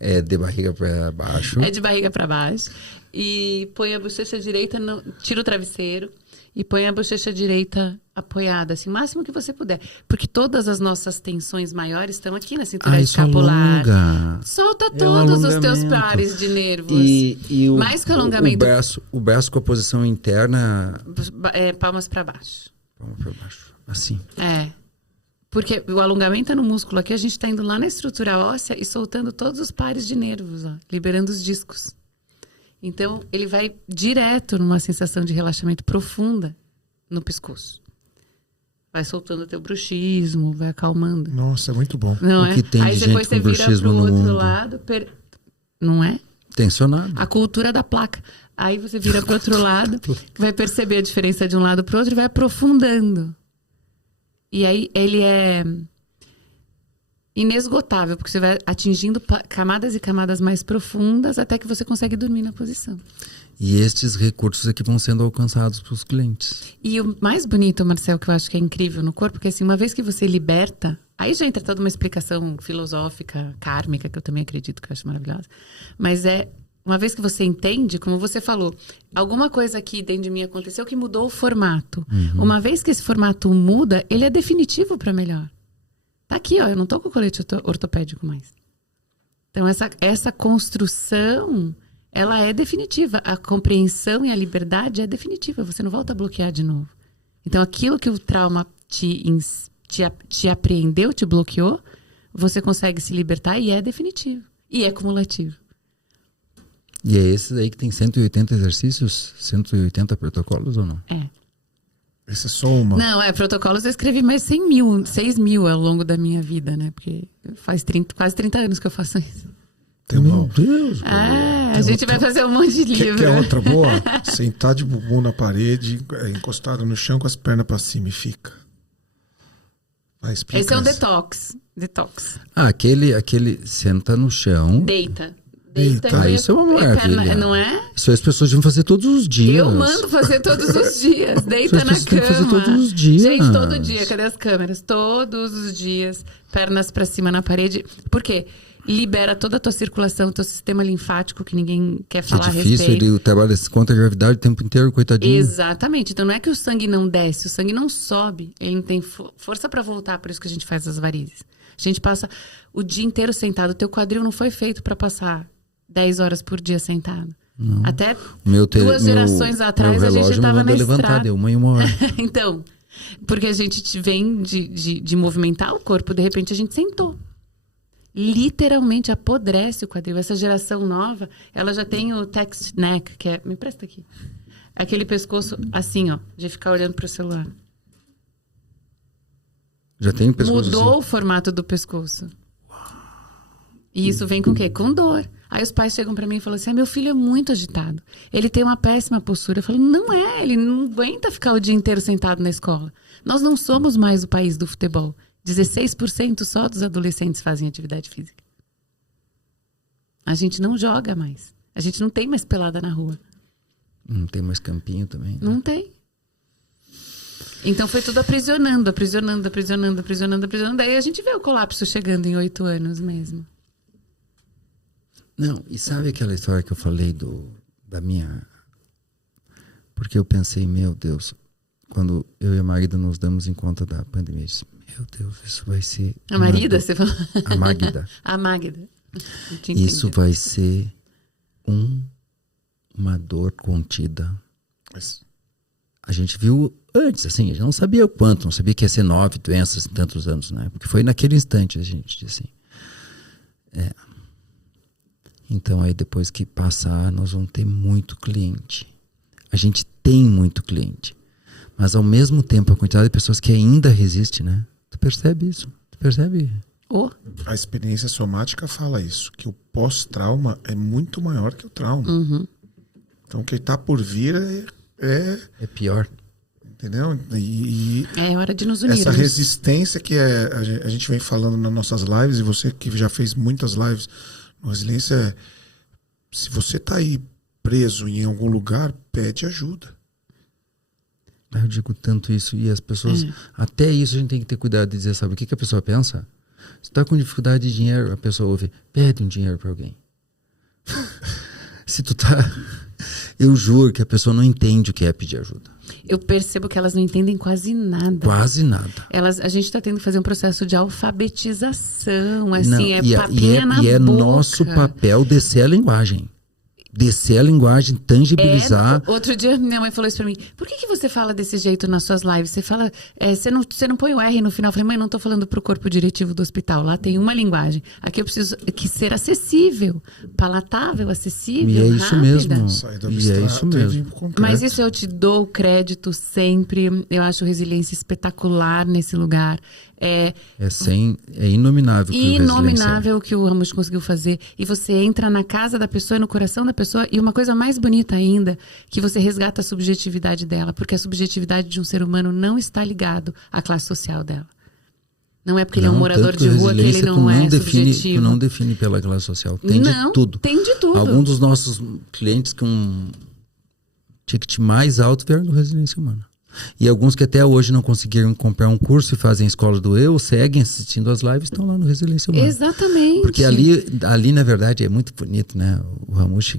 É de barriga para baixo. É de barriga para baixo. E põe a bochecha direita, tira o travesseiro e põe a bochecha direita apoiada, assim, o máximo que você puder. Porque todas as nossas tensões maiores estão aqui na cintura escapular. Alonga. Solta todos os teus pares de nervos. E mais que o alongamento. O braço com a posição interna... palmas para baixo. Palmas para baixo. Assim. Porque o alongamento é no músculo. Aqui a gente está indo lá na estrutura óssea e soltando todos os pares de nervos, ó, liberando os discos. Então, ele vai direto numa sensação de relaxamento profunda no pescoço. Vai soltando o teu bruxismo, vai acalmando. Nossa, é muito bom. Não o que tem Aí de depois gente você com vira bruxismo pro no outro mundo. lado. Não é? Tensionado. A cultura da placa. Aí você vira pro outro lado, vai perceber a diferença de um lado pro outro e vai aprofundando. E aí ele é inesgotável, porque você vai atingindo camadas e camadas mais profundas até que você consegue dormir na posição. E estes recursos aqui vão sendo alcançados pelos clientes. E o mais bonito, Marcelo, que eu acho que é incrível no corpo, porque assim, uma vez que você liberta, aí já entra toda uma explicação filosófica, kármica, que eu também acredito, que eu acho maravilhosa. Mas uma vez que você entende, como você falou, alguma coisa aqui dentro de mim aconteceu que mudou o formato. Uma vez que esse formato muda, ele é definitivo para melhor. Tá aqui, ó, eu não tô com o colete ortopédico mais. Então, essa construção, ela é definitiva. A compreensão e a liberdade é definitiva. Você não volta a bloquear de novo. Então, aquilo que o trauma te apreendeu, te bloqueou, você consegue se libertar e é definitivo. E é cumulativo. E é esse aí que tem 180 exercícios? 180 protocolos ou não? Esse é só uma. Não, protocolos eu escrevi mais 6 mil ao longo da minha vida, né? Porque faz quase 30 anos que eu faço isso. Tem uma... Meu Deus! A gente vai fazer um monte de livro. Quer outra boa? Sentar de bumbum na parede, encostado no chão com as pernas pra cima e fica. Vai explicar. Esse é um detox. Aquele senta no chão. Deita. Isso é uma maravilha. Não é? Isso as pessoas deviam fazer todos os dias. Eu mando fazer todos os dias. Deita na cama. Fazer todos os dias. Gente, todo dia. Cadê as câmeras? Todos os dias. Pernas pra cima na parede. Por quê? Libera toda a tua circulação, teu sistema linfático, que ninguém quer falar a respeito. É difícil, ele trabalha contra a gravidade o tempo inteiro, coitadinho. Exatamente. Então não é que o sangue não desce, o sangue não sobe. Ele não tem força pra voltar, por isso que a gente faz as varizes. A gente passa o dia inteiro sentado. O teu quadril não foi feito pra passar 10 horas por dia sentado. Não. Até 2 gerações atrás a gente estava na estrada. Deu 1 hora. Então, porque a gente vem de movimentar o corpo, de repente a gente sentou. Literalmente apodrece o quadril. Essa geração nova, ela já tem o text neck, que é... Me presta aqui. Aquele pescoço assim, ó, de ficar olhando pro celular. Já tem o pescoço Mudou assim. o formato do pescoço. E isso vem com o quê? Com dor. Aí os pais chegam pra mim e falam assim, meu filho é muito agitado. Ele tem uma péssima postura. Eu falo, não é, ele não aguenta ficar o dia inteiro sentado na escola. Nós não somos mais o país do futebol. 16% só dos adolescentes fazem atividade física. A gente não joga mais. A gente não tem mais pelada na rua. Não tem mais campinho também. Né? Não tem. Então foi tudo aprisionando. Daí a gente vê o colapso chegando em 8 anos mesmo. Não, e sabe aquela história que eu falei da minha... Porque eu pensei, meu Deus, quando eu e a Magda nos damos em conta da pandemia, eu disse, meu Deus, isso vai ser... A Marida, você falou? A Magda. A Magda. Isso vai ser uma dor contida. A gente viu antes, assim, a gente não sabia o quanto, não sabia que ia ser 9 doenças em tantos anos, né? Porque foi naquele instante a gente disse assim. Então aí depois que passar, nós vamos ter muito cliente. A gente tem muito cliente. Mas ao mesmo tempo, a quantidade de pessoas que ainda resiste, né? Tu percebe isso? Tu percebe? A experiência somática fala isso, que o pós-trauma é muito maior que o trauma. Então, o que está por vir É pior. entendeu? E É hora de nos unirmos. essa resistência que a gente vem falando nas nossas lives, e você que já fez muitas lives no Resiliência, se você está aí preso em algum lugar, pede ajuda. Eu digo tanto isso, e as pessoas, até isso a gente tem que ter cuidado de dizer, sabe o que a pessoa pensa? Se tu tá com dificuldade de dinheiro, a pessoa ouve, pede um dinheiro para alguém. Se tu tá... Eu juro que a pessoa não entende o que é pedir ajuda. Eu percebo que elas não entendem quase nada. Quase nada. A gente está tendo que fazer um processo de alfabetização, Não, assim, papinha na e é boca. nosso papel descer a linguagem. Descer a linguagem, tangibilizar. Outro dia minha mãe falou isso pra mim. Por que você fala desse jeito nas suas lives? Você fala, você não põe o R no final. Eu falei, mãe, não tô falando pro corpo diretivo do hospital. Lá tem uma linguagem. Aqui eu preciso que ser acessível, palatável, acessível, E é isso rápida. mesmo. Sai do E é abstrato isso e mesmo. vir pro concreto. Mas isso eu te dou o crédito sempre. Eu acho resiliência espetacular nesse lugar. É inominável. Inominável o que o Ramos conseguiu fazer. E você entra na casa da pessoa, no coração da pessoa. E uma coisa mais bonita ainda, que você resgata a subjetividade dela. Porque a subjetividade de um ser humano não está ligado à classe social dela. Não é porque ele é um morador de rua que ele não é subjetivo. Tu não define pela classe social. Tem de tudo. Tem de tudo. Alguns dos nossos clientes com um ticket mais alto vieram do Resiliência Humana. E alguns que até hoje não conseguiram comprar um curso e fazem a escola do eu, seguem assistindo as lives, estão lá no Resiliência Humana. Exatamente. Porque ali na verdade, é muito bonito, né? O Ramush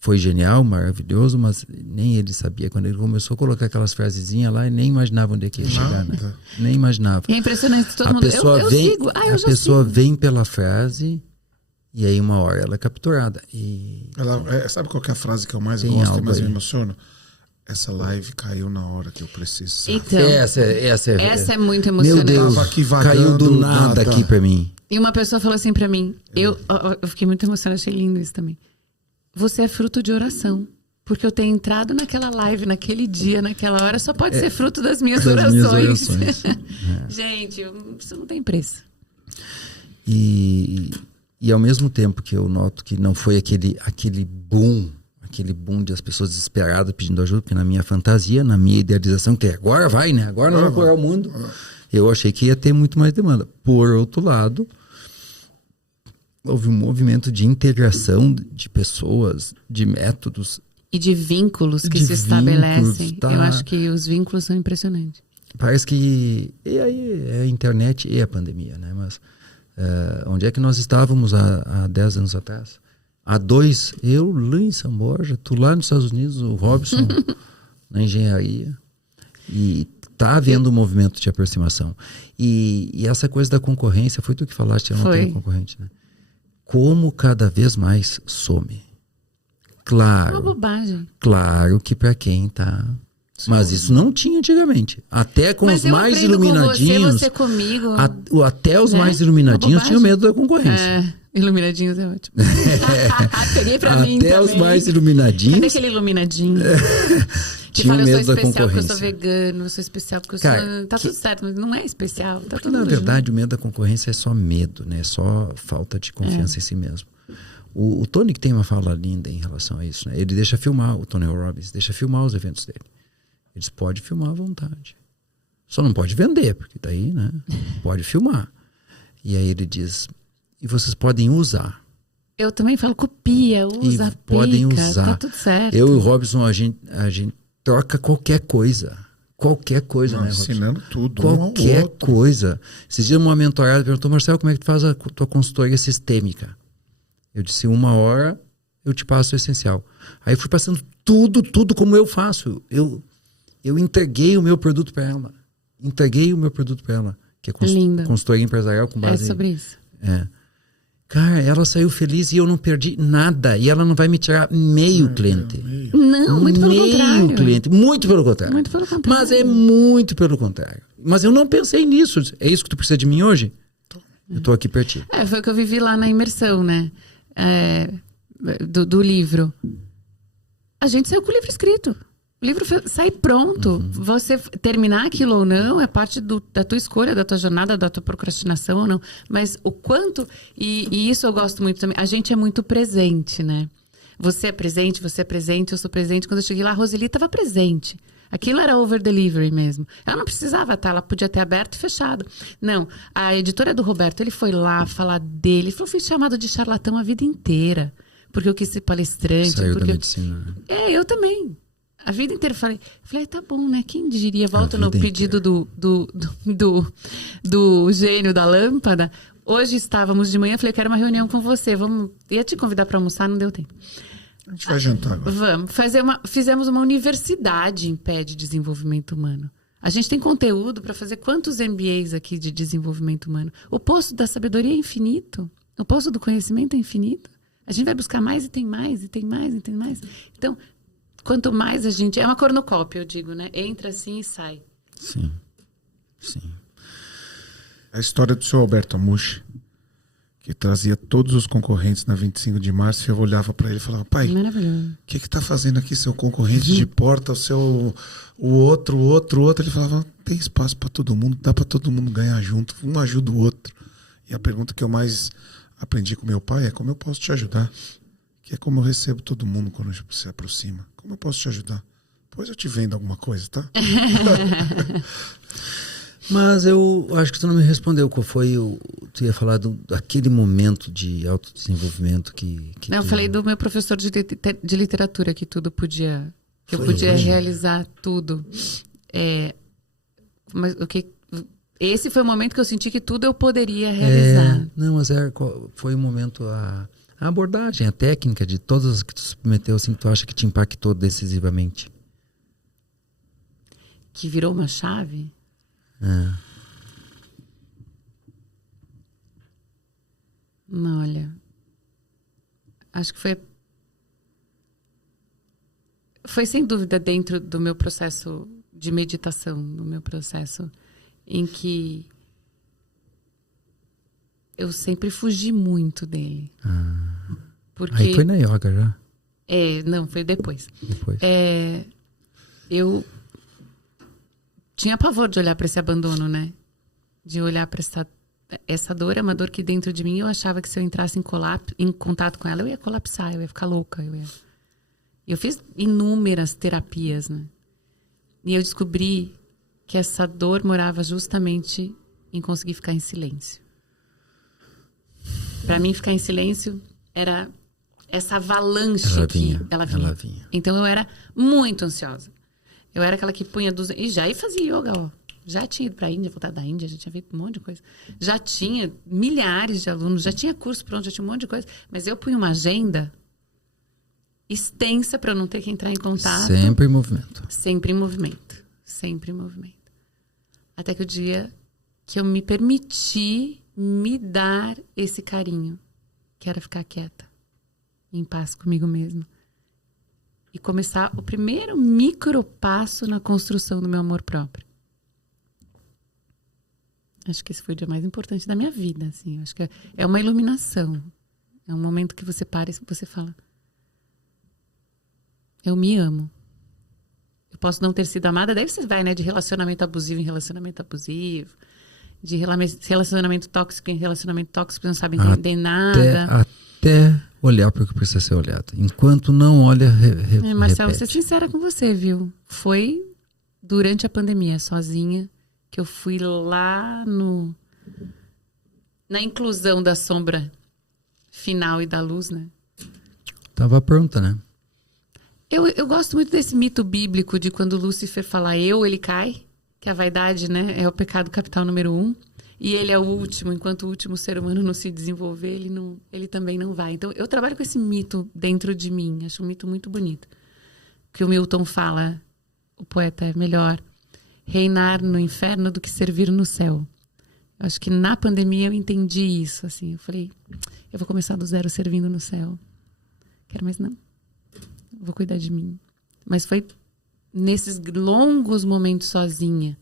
foi genial, maravilhoso, mas nem ele sabia. Quando ele começou a colocar aquelas frasezinhas lá, e nem imaginava onde é que ia chegar, né? Nem imaginava. É impressionante, todo mundo... Eu sigo. A pessoa vem pela frase... E aí uma hora ela é capturada. Sabe qual que é a frase que eu mais Tem gosto e algo mais me aí. emociono? Essa live caiu na hora que eu preciso. Então, Essa é muito Meu emocionante. Deus, Tava aqui caiu do vagando, nada nada. aqui pra mim. E uma pessoa falou assim pra mim, eu fiquei muito emocionada, achei lindo isso também. Você é fruto de oração. Porque eu tenho entrado naquela live, naquele dia, naquela hora, só pode ser fruto das minhas orações. Gente, isso não tem preço. E ao mesmo tempo que eu noto que não foi aquele boom de as pessoas desesperadas pedindo ajuda, porque na minha fantasia, na minha idealização, que agora vai, né? Agora nós vamos curar o mundo. Eu achei que ia ter muito mais demanda. Por outro lado, houve um movimento de integração de pessoas, de métodos. E de vínculos que se estabelecem. Eu acho que os vínculos são impressionantes. Parece que... E aí é a internet e a pandemia, né? Mas onde é que nós estávamos há 10 anos atrás? Há 2, eu lá em São Borja, tu lá nos Estados Unidos, o Robson na engenharia. E tá havendo um movimento de aproximação. E essa coisa da concorrência, foi tu que falaste, eu não tenho concorrente, né? Como cada vez mais some. Claro. Uma bobagem. Claro que para quem tá... Mas isso não tinha antigamente. Até com os mais iluminadinhos. Com você comigo. Até os mais iluminadinhos tinham medo da concorrência. Iluminadinhos é ótimo. Peguei pra mim até também. os mais iluminadinhos. Cadê aquele iluminadinho? Que tinham fala, eu medo sou da especial porque eu concorrência. sou vegano, eu sou especial porque eu sou... Tá tudo certo, mas não é especial. Tá tudo Na junto. verdade, o medo da concorrência é só medo, né? É só falta de confiança em si mesmo. O Tony que tem uma fala linda em relação a isso, né? Ele deixa filmar, o Tony Robbins, deixa filmar os eventos dele. Eles podem filmar à vontade. Só não pode vender, porque daí, né? Pode filmar. E aí ele diz, e vocês podem usar. Eu também falo, copia, usa, aplica, podem usar. tá tudo certo. Eu e o Robson, a gente troca qualquer coisa. Qualquer coisa, Não, né, Robson? ensinando tudo. Qualquer coisa. Esses dias uma mentorada perguntou, Marcelo, como é que tu faz a tua consultoria sistêmica? Eu disse, 1 hora eu te passo o essencial. Aí eu fui passando tudo como eu faço. Eu entreguei o meu produto para ela. Que é consultoria empresarial com base... É sobre isso. Cara, ela saiu feliz e eu não perdi nada. E ela não vai me tirar meio cliente. Não, muito pelo contrário. Meio cliente. Muito pelo contrário. Muito pelo contrário. Mas é muito pelo contrário. Mas eu não pensei nisso. É isso que tu precisa de mim hoje? Eu tô aqui pra ti. Foi o que eu vivi lá na imersão, né? Do livro. A gente saiu com o livro escrito. O livro sai pronto. Você terminar aquilo ou não é parte da tua escolha, da tua jornada, da tua procrastinação ou não. Mas o quanto... E isso eu gosto muito também. A gente é muito presente, né? você é presente, eu sou presente. Quando eu cheguei lá, a Roseli estava presente. Aquilo era over-delivery mesmo. Ela não precisava estar, ela podia ter aberto e fechado. Não, a editora do Roberto, ele foi lá falar dele. Ele falou, fui chamado de charlatão a vida inteira. Porque eu quis ser palestrante. Saiu porque da medicina, né? eu também. A vida inteira. Falei, tá bom, né? Quem diria? Volta no vida pedido do gênio da lâmpada. Hoje estávamos de manhã, falei, quero uma reunião com você. Ia te convidar para almoçar, não deu tempo. A gente vai jantar agora. Vamos. Fizemos uma universidade em pé de desenvolvimento humano. A gente tem conteúdo para fazer quantos MBAs aqui de desenvolvimento humano? O poço da sabedoria é infinito. O poço do conhecimento é infinito. A gente vai buscar mais e tem mais, e tem mais, e tem mais. Então, quanto mais a gente... É uma cornucópia, eu digo, né? Entra assim e sai. Sim. A história do seu Alberto Amushi, que trazia todos os concorrentes na 25 de março, eu olhava para ele e falava, pai, Maravilhoso. o que tá fazendo aqui seu concorrente de porta, o outro? Ele falava, tem espaço para todo mundo, dá para todo mundo ganhar junto, um ajuda o outro. E a pergunta que eu mais aprendi com meu pai é como eu posso te ajudar? Que é como eu recebo todo mundo quando você se aproxima. Como eu posso te ajudar? Depois eu te vendo alguma coisa, tá? Mas eu acho que tu não me respondeu qual foi tu ia falar daquele momento de autodesenvolvimento que Não, eu falei do meu professor de literatura, que tudo podia... Que eu Foi podia hoje? realizar tudo. Mas o que... Esse foi o momento que eu senti que tudo eu poderia realizar. Não, mas foi o momento, a abordagem, a técnica de todas as que tu submeteu, assim, que tu acha que te impactou decisivamente. Que virou uma chave. Não, olha. Acho que foi sem dúvida dentro do meu processo de meditação, do meu processo em que eu sempre fugi muito dele. Porque... Aí foi na yoga já? Não, foi depois. Depois. Eu tinha pavor de olhar para esse abandono, né? De olhar para essa dor. É uma dor que dentro de mim eu achava que se eu entrasse em contato com ela, eu ia colapsar, eu ia ficar louca. Eu fiz inúmeras terapias, né? E eu descobri que essa dor morava justamente em conseguir ficar em silêncio. Para mim, ficar em silêncio era essa avalanche ela vinha. Então, eu era muito ansiosa. Eu era aquela que punha... E já fazia yoga, ó. Já tinha ido para a Índia, voltado da Índia, já tinha feito um monte de coisa. Já tinha milhares de alunos, já tinha curso pronto, já tinha um monte de coisa. Mas eu punha uma agenda extensa para eu não ter que entrar em contato. Sempre em movimento. Sempre em movimento. Sempre em movimento. Até que o dia que eu me permiti me dar esse carinho, que era ficar quieta, em paz comigo mesma. E começar o primeiro micro passo na construção do meu amor próprio. Acho que esse foi o dia mais importante da minha vida, assim. Acho que é uma iluminação. É um momento que você para e você fala: eu me amo. Eu posso não ter sido amada. Daí você vai, né? De relacionamento abusivo em relacionamento abusivo. De relacionamento tóxico em relacionamento tóxico. Não sabe entender nada. Até olhar para o que precisa ser olhado. Enquanto não olha, Marcelo, vou repete. ser sincera com você, viu? Foi durante a pandemia, sozinha, que eu fui lá na inclusão da sombra final e da luz, né? Tava a pergunta, né? Eu gosto muito desse mito bíblico de quando Lúcifer fala ele cai, que a vaidade, né, é o pecado capital número 1, e ele é o último, enquanto o último ser humano não se desenvolver, ele também não vai. Então, eu trabalho com esse mito dentro de mim, acho um mito muito bonito. Que o Milton fala, o poeta, é melhor reinar no inferno do que servir no céu. Eu acho que na pandemia eu entendi isso, assim, eu falei, eu vou começar do zero servindo no céu. Quero mais não. Vou cuidar de mim. Mas foi nesses longos momentos sozinha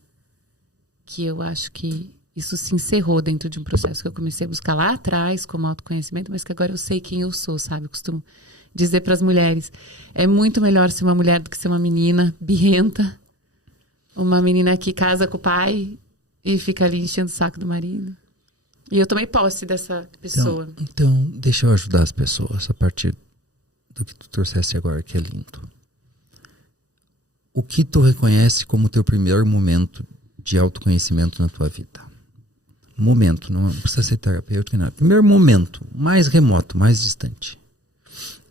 que eu acho que isso se encerrou dentro de um processo que eu comecei a buscar lá atrás como autoconhecimento, mas que agora eu sei quem eu sou, sabe? Eu costumo dizer para as mulheres, é muito melhor ser uma mulher do que ser uma menina birrenta, uma menina que casa com o pai e fica ali enchendo o saco do marido. E eu tomei posse dessa pessoa. Então, deixa eu ajudar as pessoas a partir do que tu trouxeste agora, que é lindo. O que tu reconhece como teu primeiro momento de autoconhecimento na tua vida? Momento, não precisa ser terapêutico, nada. Primeiro momento, mais remoto, mais distante.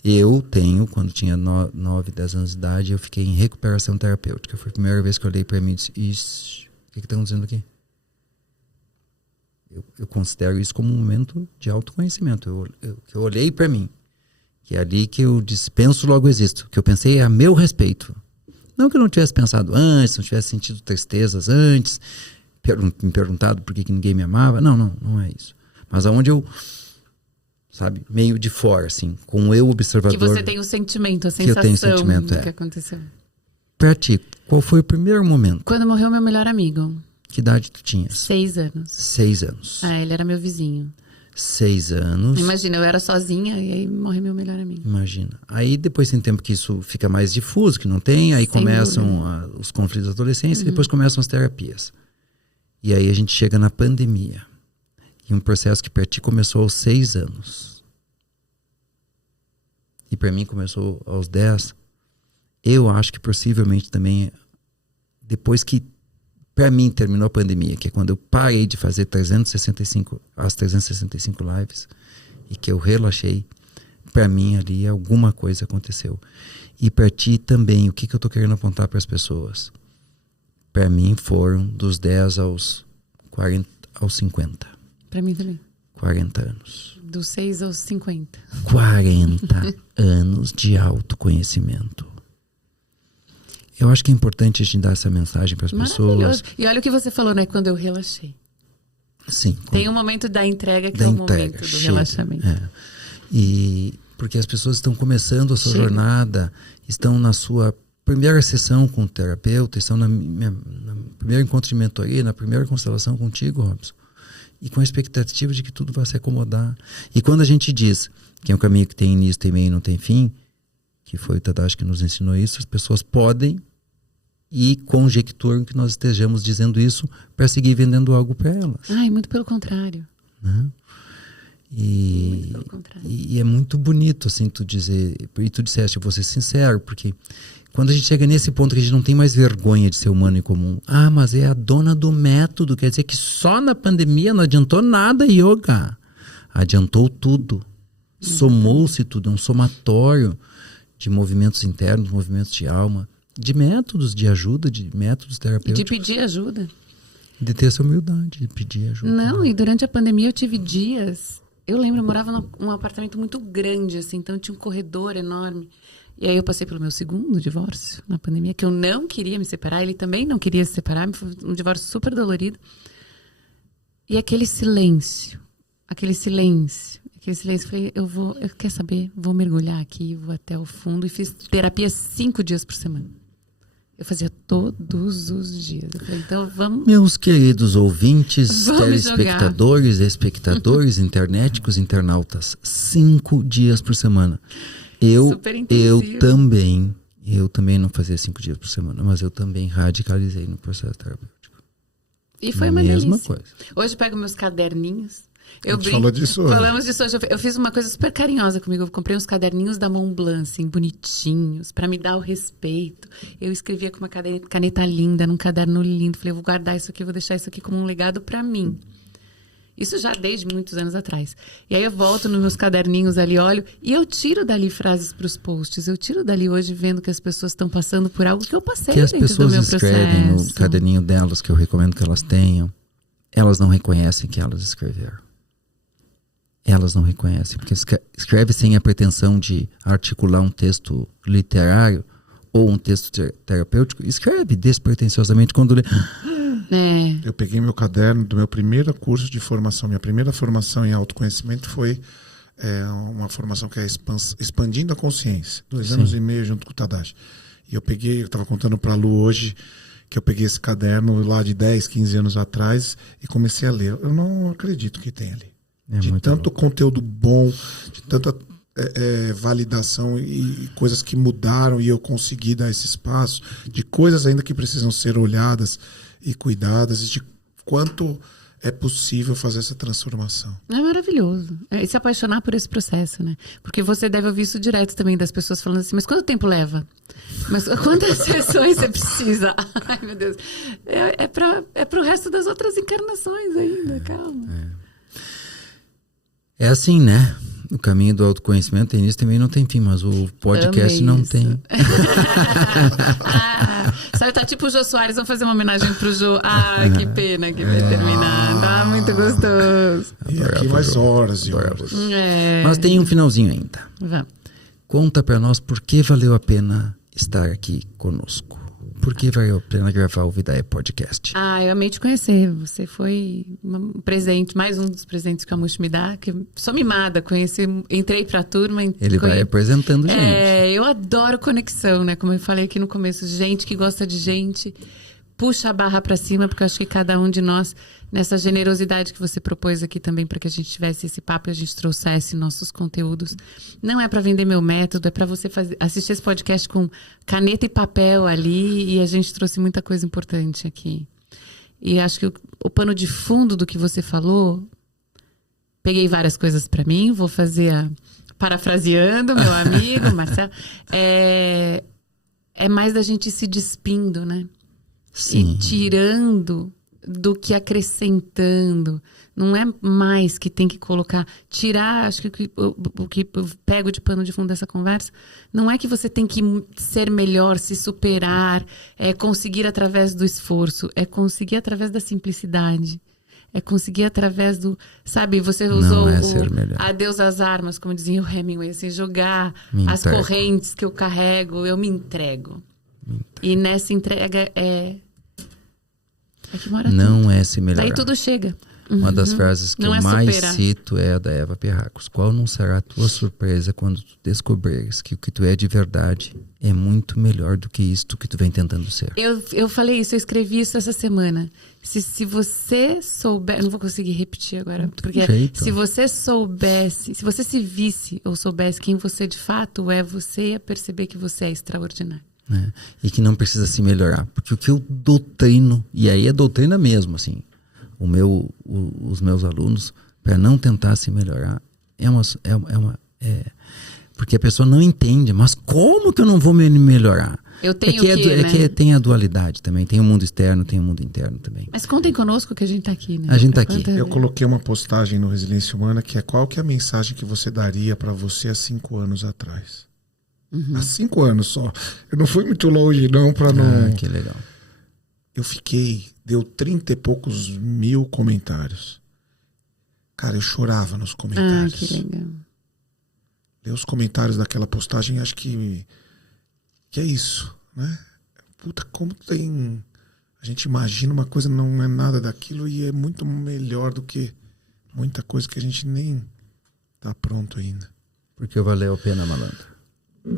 Eu tenho, quando tinha 9, 10 anos de idade, eu fiquei em recuperação terapêutica. Foi a primeira vez que eu olhei para mim e disse, ixi, o que estão dizendo aqui? Eu considero isso como um momento de autoconhecimento. Eu olhei para mim, que é ali que eu dispenso logo existo, que eu pensei a meu respeito. Não que eu não tivesse pensado antes, não tivesse sentido tristezas antes, me perguntado por que ninguém me amava. Não é isso. Mas aonde eu, sabe, meio de fora, assim, com eu observador. Que você tem o sentimento, a sensação que eu tenho sentimento, do que aconteceu. Pra ti, qual foi o primeiro momento? Quando morreu meu melhor amigo. Que idade tu tinhas? 6 anos. 6 anos. Ele era meu vizinho. 6 anos. Imagina, eu era sozinha e aí morreu meu melhor amigo. Imagina. Aí depois tem tempo que isso fica mais difuso, que não tem, aí começam os conflitos da adolescência e depois começam as terapias. E aí a gente chega na pandemia. E um processo que pra ti começou aos 6 anos. E pra mim começou aos 10. Eu acho que possivelmente também, depois que pra mim terminou a pandemia, que é quando eu parei de fazer as 365 lives e que eu relaxei, pra mim ali alguma coisa aconteceu. E pra ti também, o que eu tô querendo apontar pras pessoas? Pra mim foram dos 10 aos 40, aos 50. Pra mim também. 40 anos. Dos 6 aos 50. 40 anos de autoconhecimento. Eu acho que é importante a gente dar essa mensagem para as pessoas. E olha o que você falou, né? Quando eu relaxei. Sim. Tem um momento da entrega que é o momento do relaxamento. E porque as pessoas estão começando a sua jornada, estão na sua primeira sessão com o terapeuta, estão no primeiro encontro de mentoria, na primeira constelação contigo, Robson. E com a expectativa de que tudo vai se acomodar. E quando a gente diz que é um caminho que tem início, tem meio e não tem fim, que foi o Tadashi que nos ensinou isso, as pessoas podem e conjecturam que nós estejamos dizendo isso para seguir vendendo algo para elas. Muito pelo contrário. Né? E é muito bonito assim tu dizer, e tu disseste, eu vou ser sincero, porque quando a gente chega nesse ponto que a gente não tem mais vergonha de ser humano e comum, mas é a dona do método, quer dizer que só na pandemia não adiantou nada yoga, adiantou tudo, somou-se tudo, é um somatório de movimentos internos, movimentos de alma, de métodos de ajuda, de métodos terapêuticos. E de pedir ajuda. De ter essa humildade, de pedir ajuda. Não, e durante a pandemia eu tive dias... Eu lembro, eu morava num apartamento muito grande, assim, então tinha um corredor enorme. E aí eu passei pelo meu segundo divórcio na pandemia, que eu não queria me separar, ele também não queria se separar, foi um divórcio super dolorido. E aquele silêncio, eu falei, quer saber, vou mergulhar aqui, vou até o fundo. E fiz terapia 5 dias por semana. Eu fazia todos os dias. Eu falei, então vamos... Meus queridos ouvintes, telespectadores, espectadores, internéticos, internautas, 5 dias por semana. Eu também não fazia 5 dias por semana, mas eu também radicalizei no processo terapêutico. E foi uma delícia. Mesma coisa. Hoje eu pego meus caderninhos. A gente falou disso hoje. Falamos disso hoje. Eu fiz uma coisa super carinhosa comigo. Eu comprei uns caderninhos da Mont Blanc, assim, bonitinhos, pra me dar o respeito. Eu escrevia com uma caneta linda, num caderno lindo. Falei, eu vou guardar isso aqui, vou deixar isso aqui como um legado pra mim. Isso já desde muitos anos atrás. E aí eu volto nos meus caderninhos ali, olho, e eu tiro dali frases pros posts. Eu tiro dali hoje vendo que as pessoas estão passando por algo que eu passei que dentro do meu processo. Que as pessoas escrevem no caderninho delas, que eu recomendo que elas tenham. Elas não reconhecem que elas escreveram. Elas não reconhecem, porque escreve sem a pretensão de articular um texto literário ou um texto terapêutico. Escreve despretensiosamente quando lê. Eu peguei meu caderno do meu primeiro curso de formação. Minha primeira formação em autoconhecimento foi uma formação que é Expandindo a Consciência. 2 anos e meio junto com o Tadashi. E eu estava contando para a Lu hoje que eu peguei esse caderno lá de 10, 15 anos atrás e comecei a ler. Eu não acredito que tem ali. De tanto conteúdo bom, de tanta validação e coisas que mudaram e eu consegui dar esse espaço, de coisas ainda que precisam ser olhadas e cuidadas, e de quanto é possível fazer essa transformação. É maravilhoso. E se apaixonar por esse processo, né? Porque você deve ouvir isso direto também das pessoas falando assim, mas quanto tempo leva? Mas quantas sessões você precisa? Ai, meu Deus. É pro resto das outras encarnações ainda, calma. É assim, né? O caminho do autoconhecimento tem início também não tem fim, mas o podcast não tem. Sabe, tá tipo o Jô Soares, vamos fazer uma homenagem pro Jô. Que pena que vai terminar. Tá muito gostoso. E aqui mais horas e horas. Mas tem um finalzinho ainda. Vamos. Conta pra nós por que valeu a pena estar aqui conosco. Por que valeu a pena gravar o Vidae Podcast? Eu amei te conhecer. Você foi um presente, mais um dos presentes que a Muxo me dá. Que sou mimada, entrei pra turma. Ele vai apresentando gente. Eu adoro conexão, né? Como eu falei aqui no começo, gente que gosta de gente, puxa a barra pra cima, porque eu acho que cada um de nós, nessa generosidade que você propôs aqui também, para que a gente tivesse esse papo e a gente trouxesse nossos conteúdos, não é para vender meu método, é para você assistir esse podcast com caneta e papel ali, e a gente trouxe muita coisa importante aqui. E acho que o pano de fundo do que você falou, peguei várias coisas para mim, vou fazer parafraseando meu amigo Marcelo, é mais da gente se despindo, né? Sim. E tirando do que acrescentando. Não é mais que tem que colocar. Tirar, acho que o que eu pego de pano de fundo dessa conversa, não é que você tem que ser melhor, se superar, conseguir através do esforço, é conseguir através da simplicidade. É conseguir através do... Sabe, você usou adeus às armas, como dizia o Hemingway, assim, jogar as correntes que eu carrego, eu me entrego. E nessa entrega que mora não tudo. É se melhorar. Daí tudo chega. Uma das frases que eu mais cito é a da Eva Perracos. Qual não será a tua surpresa quando tu descobrires que o que tu é de verdade é muito melhor do que isto que tu vem tentando ser? Eu falei isso, eu escrevi isso essa semana. Se você souber... Não vou conseguir repetir agora. Porque se você soubesse... Se você se visse ou soubesse quem você de fato é, você ia perceber que você é extraordinário. Né? E que não precisa se melhorar. Porque o que eu doutrino, e aí é doutrina mesmo, assim, os meus alunos, para não tentar se melhorar, porque a pessoa não entende, mas como que eu não vou me melhorar? Eu tenho que tem a dualidade também, tem o mundo externo, tem o mundo interno também. Mas contem conosco que a gente tá aqui, né? A gente tá aqui. Eu coloquei uma postagem no Resiliência Humana que é: qual que é a mensagem que você daria para você há 5 anos atrás? Há 5 anos só. Eu não fui muito longe, não, para não... que legal. Deu 30 e poucos mil comentários. Cara, eu chorava nos comentários. Que legal. Ler os comentários daquela postagem, acho que é isso, né? Puta, como tem... A gente imagina uma coisa, não é nada daquilo, e é muito melhor do que muita coisa que a gente nem tá pronto ainda. Porque valeu a pena, malandro.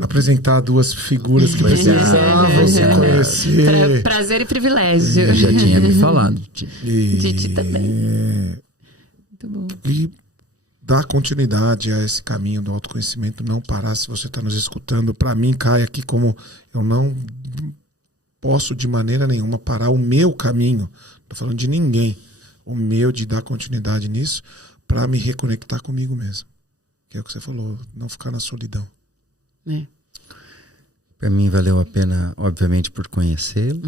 Apresentar 2 figuras que precisavam se conhecer. Prazer e privilégio. Eu já tinha me falado. Titi também. Muito bom. E dar continuidade a esse caminho do autoconhecimento, não parar. Se você está nos escutando, para mim cai aqui como eu não posso de maneira nenhuma parar o meu caminho. Estou falando de ninguém. O meu, de dar continuidade nisso para me reconectar comigo mesmo. Que é o que você falou, não ficar na solidão. Para mim valeu a pena, obviamente, por conhecê-lo,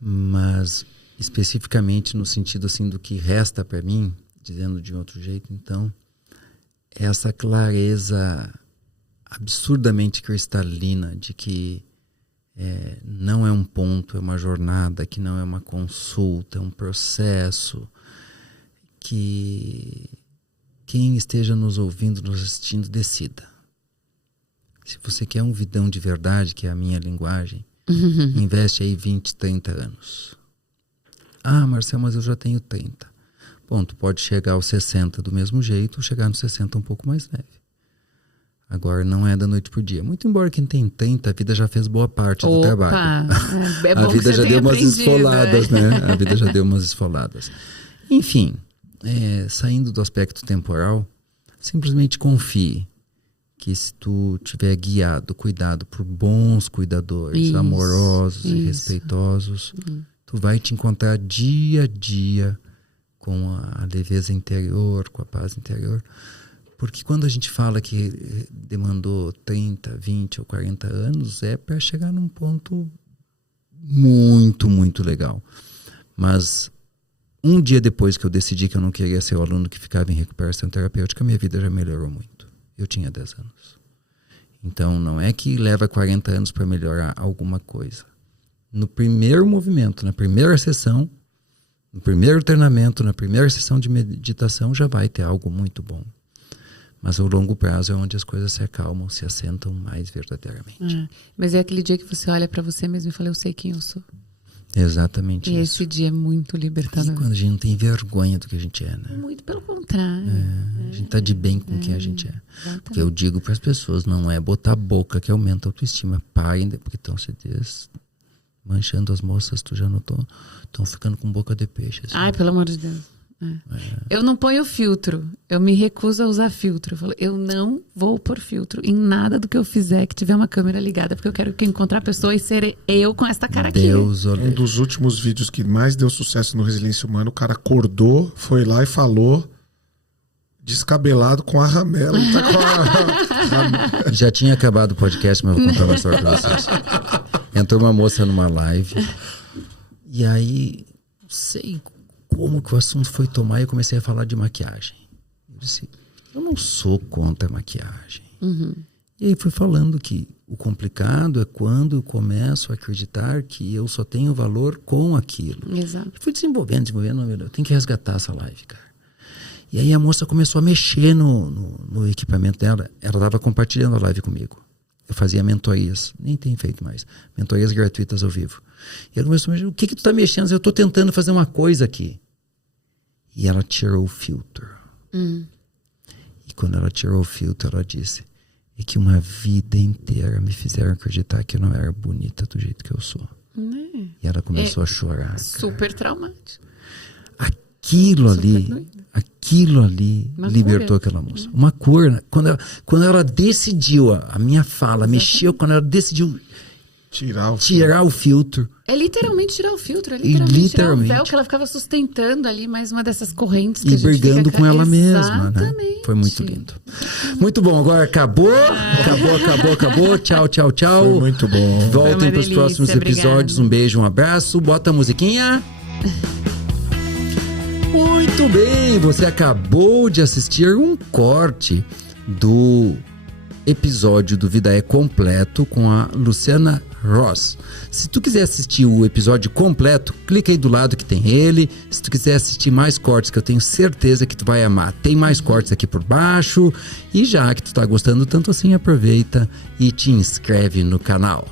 mas especificamente no sentido assim do que resta para mim, dizendo de outro jeito, então, essa clareza absurdamente cristalina de que não é um ponto, é uma jornada, que não é uma consulta, é um processo, que quem esteja nos ouvindo, nos assistindo, decida. Se você quer um vidão de verdade, que é a minha linguagem, investe aí 20, 30 anos. Marcelo, mas eu já tenho 30. Bom, tu pode chegar aos 60 do mesmo jeito, ou chegar nos 60 um pouco mais leve. Agora, não é da noite pro dia. Muito embora quem tem 30, a vida já fez boa parte do trabalho. A vida já deu umas esfoladas, né? A vida já deu umas esfoladas. Enfim, saindo do aspecto temporal, simplesmente confie que se tu tiver guiado, cuidado por bons cuidadores, amorosos e respeitosos, tu vai te encontrar dia a dia com a leveza interior, com a paz interior. Porque quando a gente fala que demandou 30, 20 ou 40 anos, é para chegar num ponto muito, muito legal. Mas um dia depois que eu decidi que eu não queria ser o aluno que ficava em recuperação terapêutica, minha vida já melhorou muito. Eu tinha 10 anos. Então, não é que leva 40 anos para melhorar alguma coisa. No primeiro movimento, na primeira sessão, no primeiro treinamento, na primeira sessão de meditação, já vai ter algo muito bom. Mas o longo prazo é onde as coisas se acalmam, se assentam mais verdadeiramente. Mas é aquele dia que você olha para você mesmo e fala, eu sei quem eu sou. Exatamente e isso. Esse dia é muito libertador. E quando a gente não tem vergonha do que a gente é, né? Muito pelo contrário. A gente tá de bem com quem a gente é. Exatamente. Porque eu digo para as pessoas, não é botar a boca que aumenta a autoestima. Parem, porque estão se manchando as moças, tu já notou? Estão ficando com boca de peixe. Assim. Ai, pelo amor de Deus. Eu não ponho filtro. Eu me recuso a usar filtro. Eu falo, eu não vou pôr filtro em nada do que eu fizer que tiver uma câmera ligada, porque eu quero que encontrar a pessoa e ser eu com esta cara aqui. Um dos últimos vídeos que mais deu sucesso no Resiliência Humana, o cara acordou, foi lá e falou descabelado com a ramela. Ele tá com Já tinha acabado o podcast, mas eu vou contar uma história pra vocês. Entrou uma moça numa live e aí, não sei como que o assunto foi tomar e eu comecei a falar de maquiagem. Eu disse, eu não sou contra a maquiagem. E aí fui falando que o complicado é quando eu começo a acreditar que eu só tenho valor com aquilo. Exato. Fui desenvolvendo, eu tenho que resgatar essa live, cara. E aí a moça começou a mexer no equipamento dela. Ela estava compartilhando a live comigo. Eu fazia mentorias, nem tenho feito mais, mentorias gratuitas ao vivo. E ela começou a mexer, o que tu tá mexendo? Eu tô tentando fazer uma coisa aqui. E ela tirou o filtro. E quando ela tirou o filtro, ela disse, é que uma vida inteira me fizeram acreditar que eu não era bonita do jeito que eu sou. E ela começou a chorar. Cara. Super traumático. Aquilo ali uma libertou cura. aquela moça. Uma cura. Quando ela decidiu, a minha fala mexeu, quando ela decidiu tirar o filtro. É literalmente tirar o filtro, é literalmente tirar o véu que ela ficava sustentando ali, mais uma dessas correntes que e a gente brigando fica... com ela mesma, Exatamente. né? Foi muito lindo. Muito bom, agora acabou. Tchau. Foi muito bom. Voltem para os próximos episódios. Obrigada. Um beijo, um abraço. Bota a musiquinha. Muito bem, você acabou de assistir um corte do episódio do Vida é Completo com a Luciana Ross. Se tu quiser assistir o episódio completo, clica aí do lado que tem ele. Se tu quiser assistir mais cortes, que eu tenho certeza que tu vai amar, tem mais cortes aqui por baixo. E já que tu tá gostando tanto assim, aproveita e te inscreve no canal.